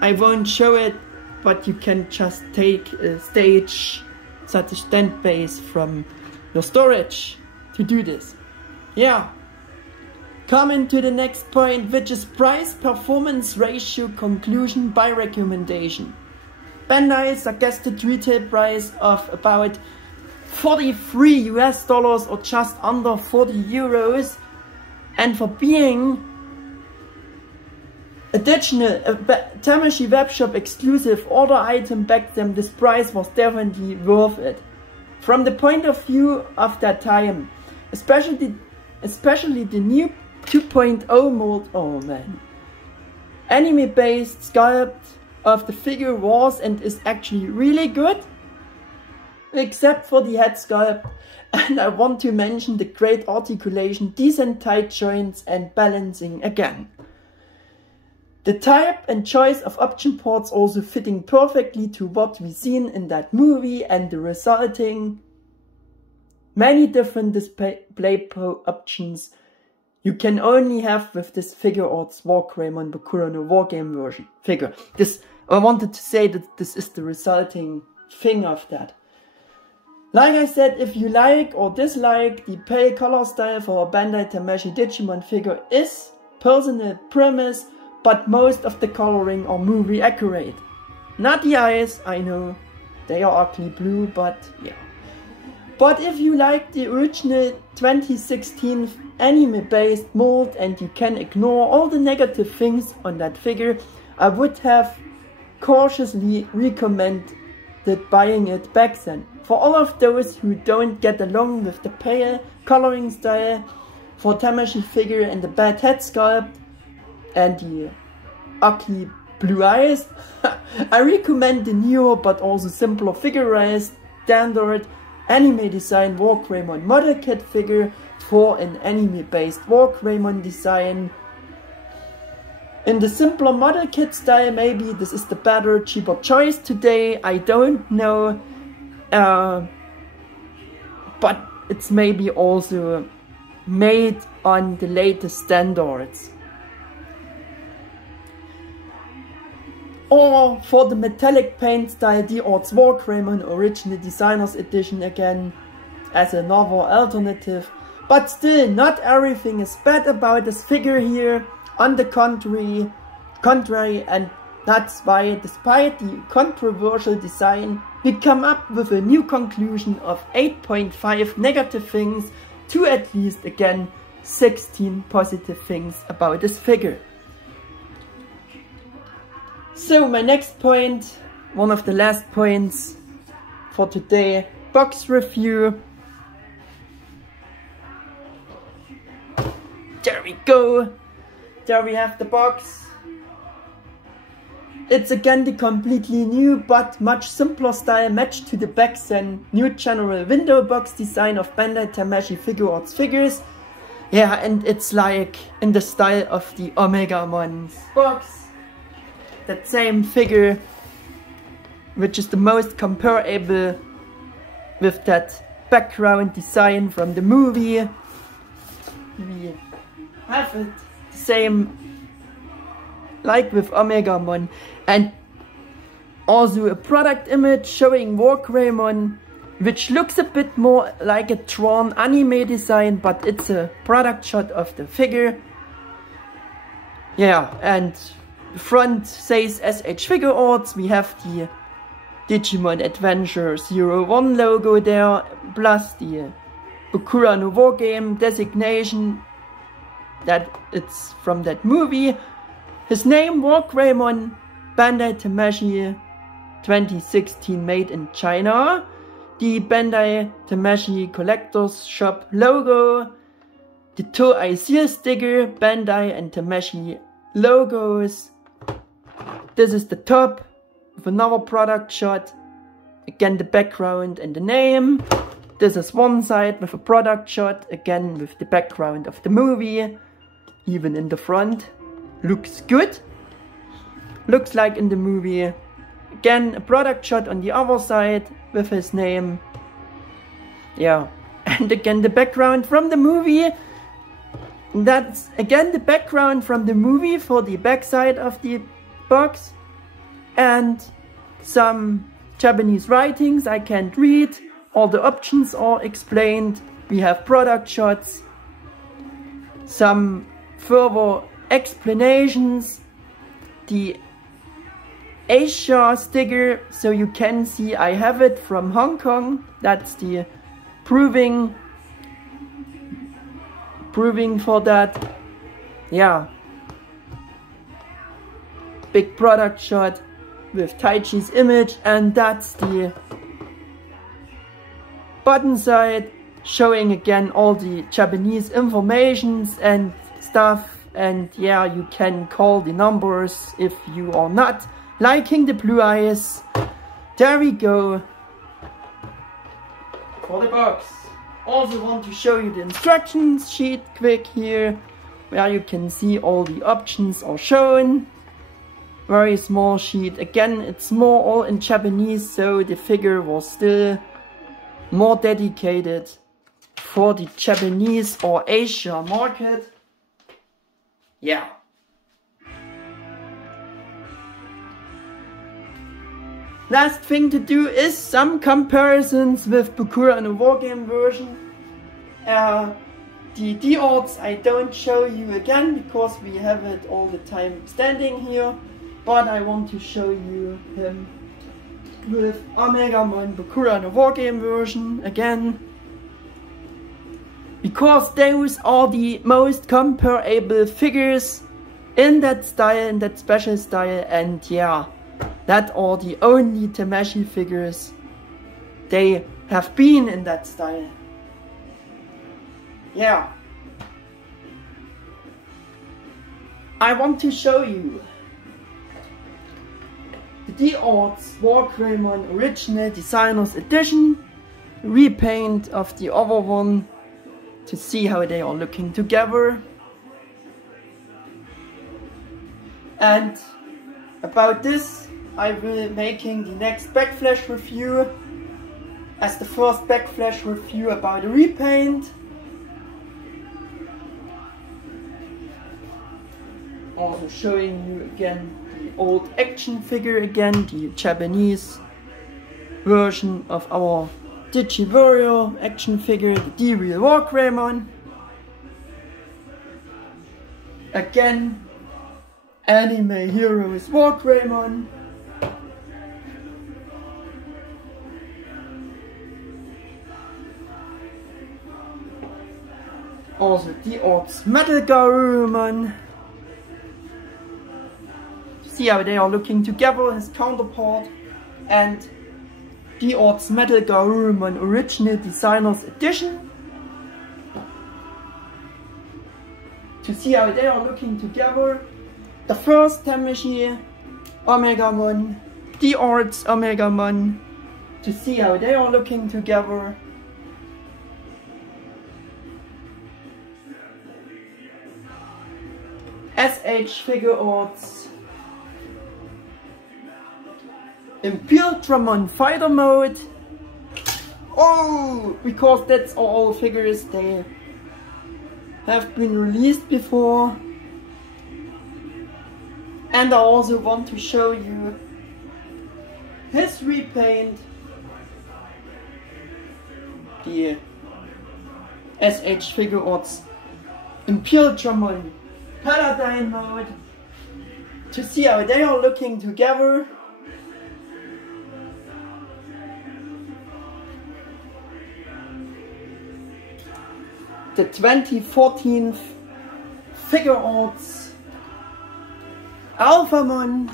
I won't show it, but you can just take a stage, such a stand base from your storage to do this. Yeah. Coming to the next point, which is price performance ratio conclusion by recommendation. Bandai suggested retail price of about 43 US dollars or just under 40 euros, and for being additional Tamashii webshop exclusive order item back then, this price was definitely worth it. From the point of view of that time, especially the new 2.0 mold, oh man, anime based sculpt of the figure was and is actually really good, except for the head sculpt. And I want to mention the great articulation, decent tight joints and balancing again. The type and choice of option ports also fitting perfectly to what we seen in that movie, and the resulting many different display options you can only have with this S.H.Figuarts WarGreymon Bokura no WarGame version figure. I wanted to say that this is the resulting thing of that. Like I said, if you like or dislike the pale color style for a Bandai Tamashii Digimon figure is personal premise, but most of the coloring are movie accurate. Not the eyes, I know, they are ugly blue, but yeah. But if you like the original 2016 anime based mold and you can ignore all the negative things on that figure, I would have cautiously recommended buying it back then. For all of those who don't get along with the pale coloring style for Tamashii figure and the bad head sculpt and the ugly blue eyes, I recommend the newer but also simpler figurized standard anime design WarGreymon model kit figure for an anime based WarGreymon design. In the simpler model kit style, maybe this is the better, cheaper choice today, I don't know. But it's maybe also made on the latest standards. Or for the metallic paint style D-Arts WarGreymon Original Designers Edition again, as another alternative. But still, not everything is bad about this figure here. On the contrary, and that's why, despite the controversial design, we come up with a new conclusion of 8.5 negative things to at least again 16 positive things about this figure. So my next point, one of the last points for today, box review. There we go. There we have the box. It's again the completely new but much simpler style matched to the back then new general window box design of Bandai Tamashii Figuarts figures. Yeah, and it's like in the style of the Omegamon box. That same figure, which is the most comparable with that background design from the movie. We have it the same like with Omegamon, and also a product image showing WarGreymon, which looks a bit more like a drawn anime design, but it's a product shot of the figure. Yeah, and the front says S.H.Figuarts. We have the Digimon Adventure 01 logo there, plus the Bokura no WarGame designation that it's from that movie. His name WarGreymon, Bandai Tamashii 2016, made in China. The Bandai Tamashii Collector's Shop logo. The Toei seal sticker, Bandai and Tamashii logos. This is the top with another product shot. Again, the background and the name. This is one side with a product shot, again with the background of the movie. Even in the front. Looks good. Looks like in the movie. Again, a product shot on the other side with his name. Yeah. And again, the background from the movie. That's again the background from the movie for the backside of the box. And some Japanese writings I can't read. All the options are explained. We have product shots. Some further explanations. The Asia sticker, so you can see I have it from Hong Kong. That's the proving for that. Yeah. Big product shot with Taichi's image, and that's the button side showing again all the Japanese informations and stuff. And yeah, you can call the numbers if you are not liking the blue eyes. There we go. For the box. Also want to show you the instructions sheet quick here, where you can see all the options are shown. Very small sheet. Again, it's more all in Japanese, so the figure was still more dedicated for the Japanese or Asia market. Yeah. Last thing to do is some comparisons with Bokura and a WarGame version. The D-Arts I don't show you again because we have it all the time standing here. But I want to show you him with Omegamon Bokura and a WarGame version again. Because those are the most comparable figures in that style, in that special style, and yeah, that are the only Tamashii figures they have been in that style. Yeah. I want to show you the D-Arts WarGreymon Original Designers Edition, repaint of the other one, to see how they are looking together. And about this I will making the next backflash review as the first backflash review about the repaint. Also showing you again the old action figure again, the Japanese version of our Digi action figure, the D-Real WarGreymon. Again, anime heroes WarGreymon. Also D-Arts WarGreymon. See how they are looking together, his counterpart, and D-Arts WarGreymon Original Designers Edition. To see how they are looking together. The first Tamashii Omegamon, D-Arts Omegamon. To see how they are looking together. S.H.Figuarts in pure Dramon fighter mode. Oh, because that's all figures they have been released before. And I also want to show you his repaint, the S.H.Figuarts in pure Dramon Paladin mode, to see how they are looking together. The 2014 Figuarts Alphamon,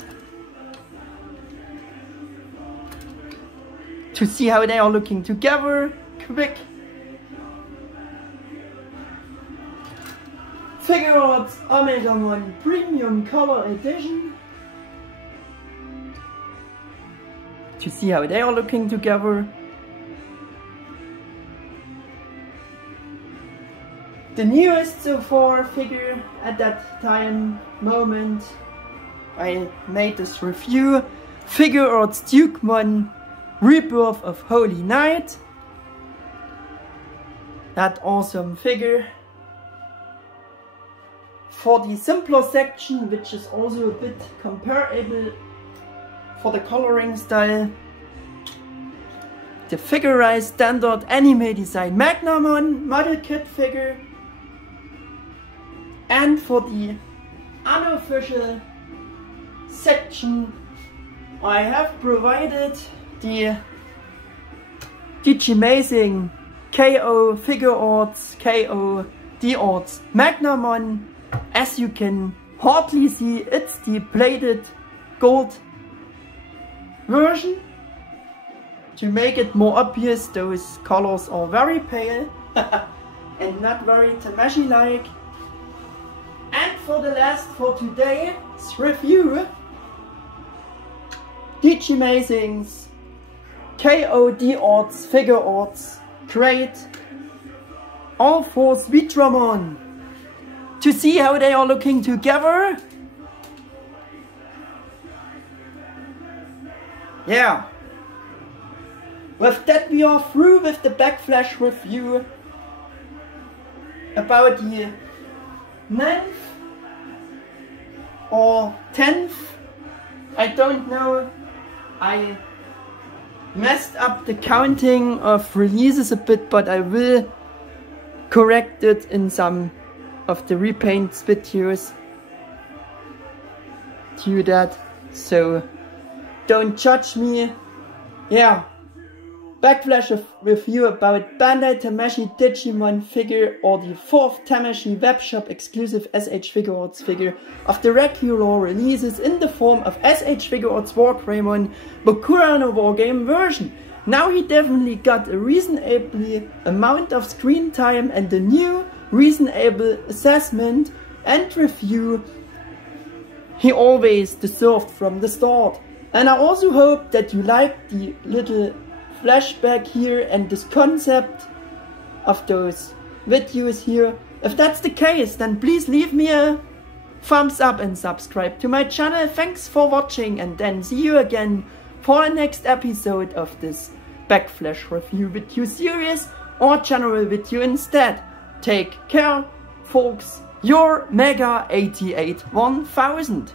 to see how they are looking together. Quick. Figuarts Omegamon Premium Color Edition. to see how they are looking together. The newest so far figure at that moment I made this review, S.H.Figuarts Digimon Rebirth of Holy Knight. That awesome figure. For the simpler section, which is also a bit comparable for the coloring style, the Figurized standard anime design Omegamon model kit figure. And for the unofficial section, I have provided the Digimazing KO Figuarts KO D-Arts Omegamon. As you can hardly see, it's the plated gold version. To make it more obvious, those colors are very pale and not very Tamashii like. And for the last for today's review, Digimazing's KO D-Arts Figuarts Great All 4 Sweet Dramon. To see how they are looking together. Yeah. With that we are through with the backflash review about the 9th or 10th, I don't know. I messed up the counting of releases a bit, but I will correct it in some of the repaints videos to that, so don't judge me. Yeah. Backflash review about Bandai Tamashii Digimon figure, or the 4th Tamashii webshop exclusive S.H.Figuarts figure of the regular releases in the form of S.H.Figuarts WarGreymon Bokura in a WarGame version. Now he definitely got a reasonable amount of screen time and a new reasonable assessment and review he always deserved from the start. And I also hope that you liked the little flashback here and this concept of those videos here. If that's the case, then please leave me a thumbs up and subscribe to my channel. Thanks for watching, and then see you again for the next episode of this backflash review video series or general video instead. Take care, folks. Your Mega 88 1000.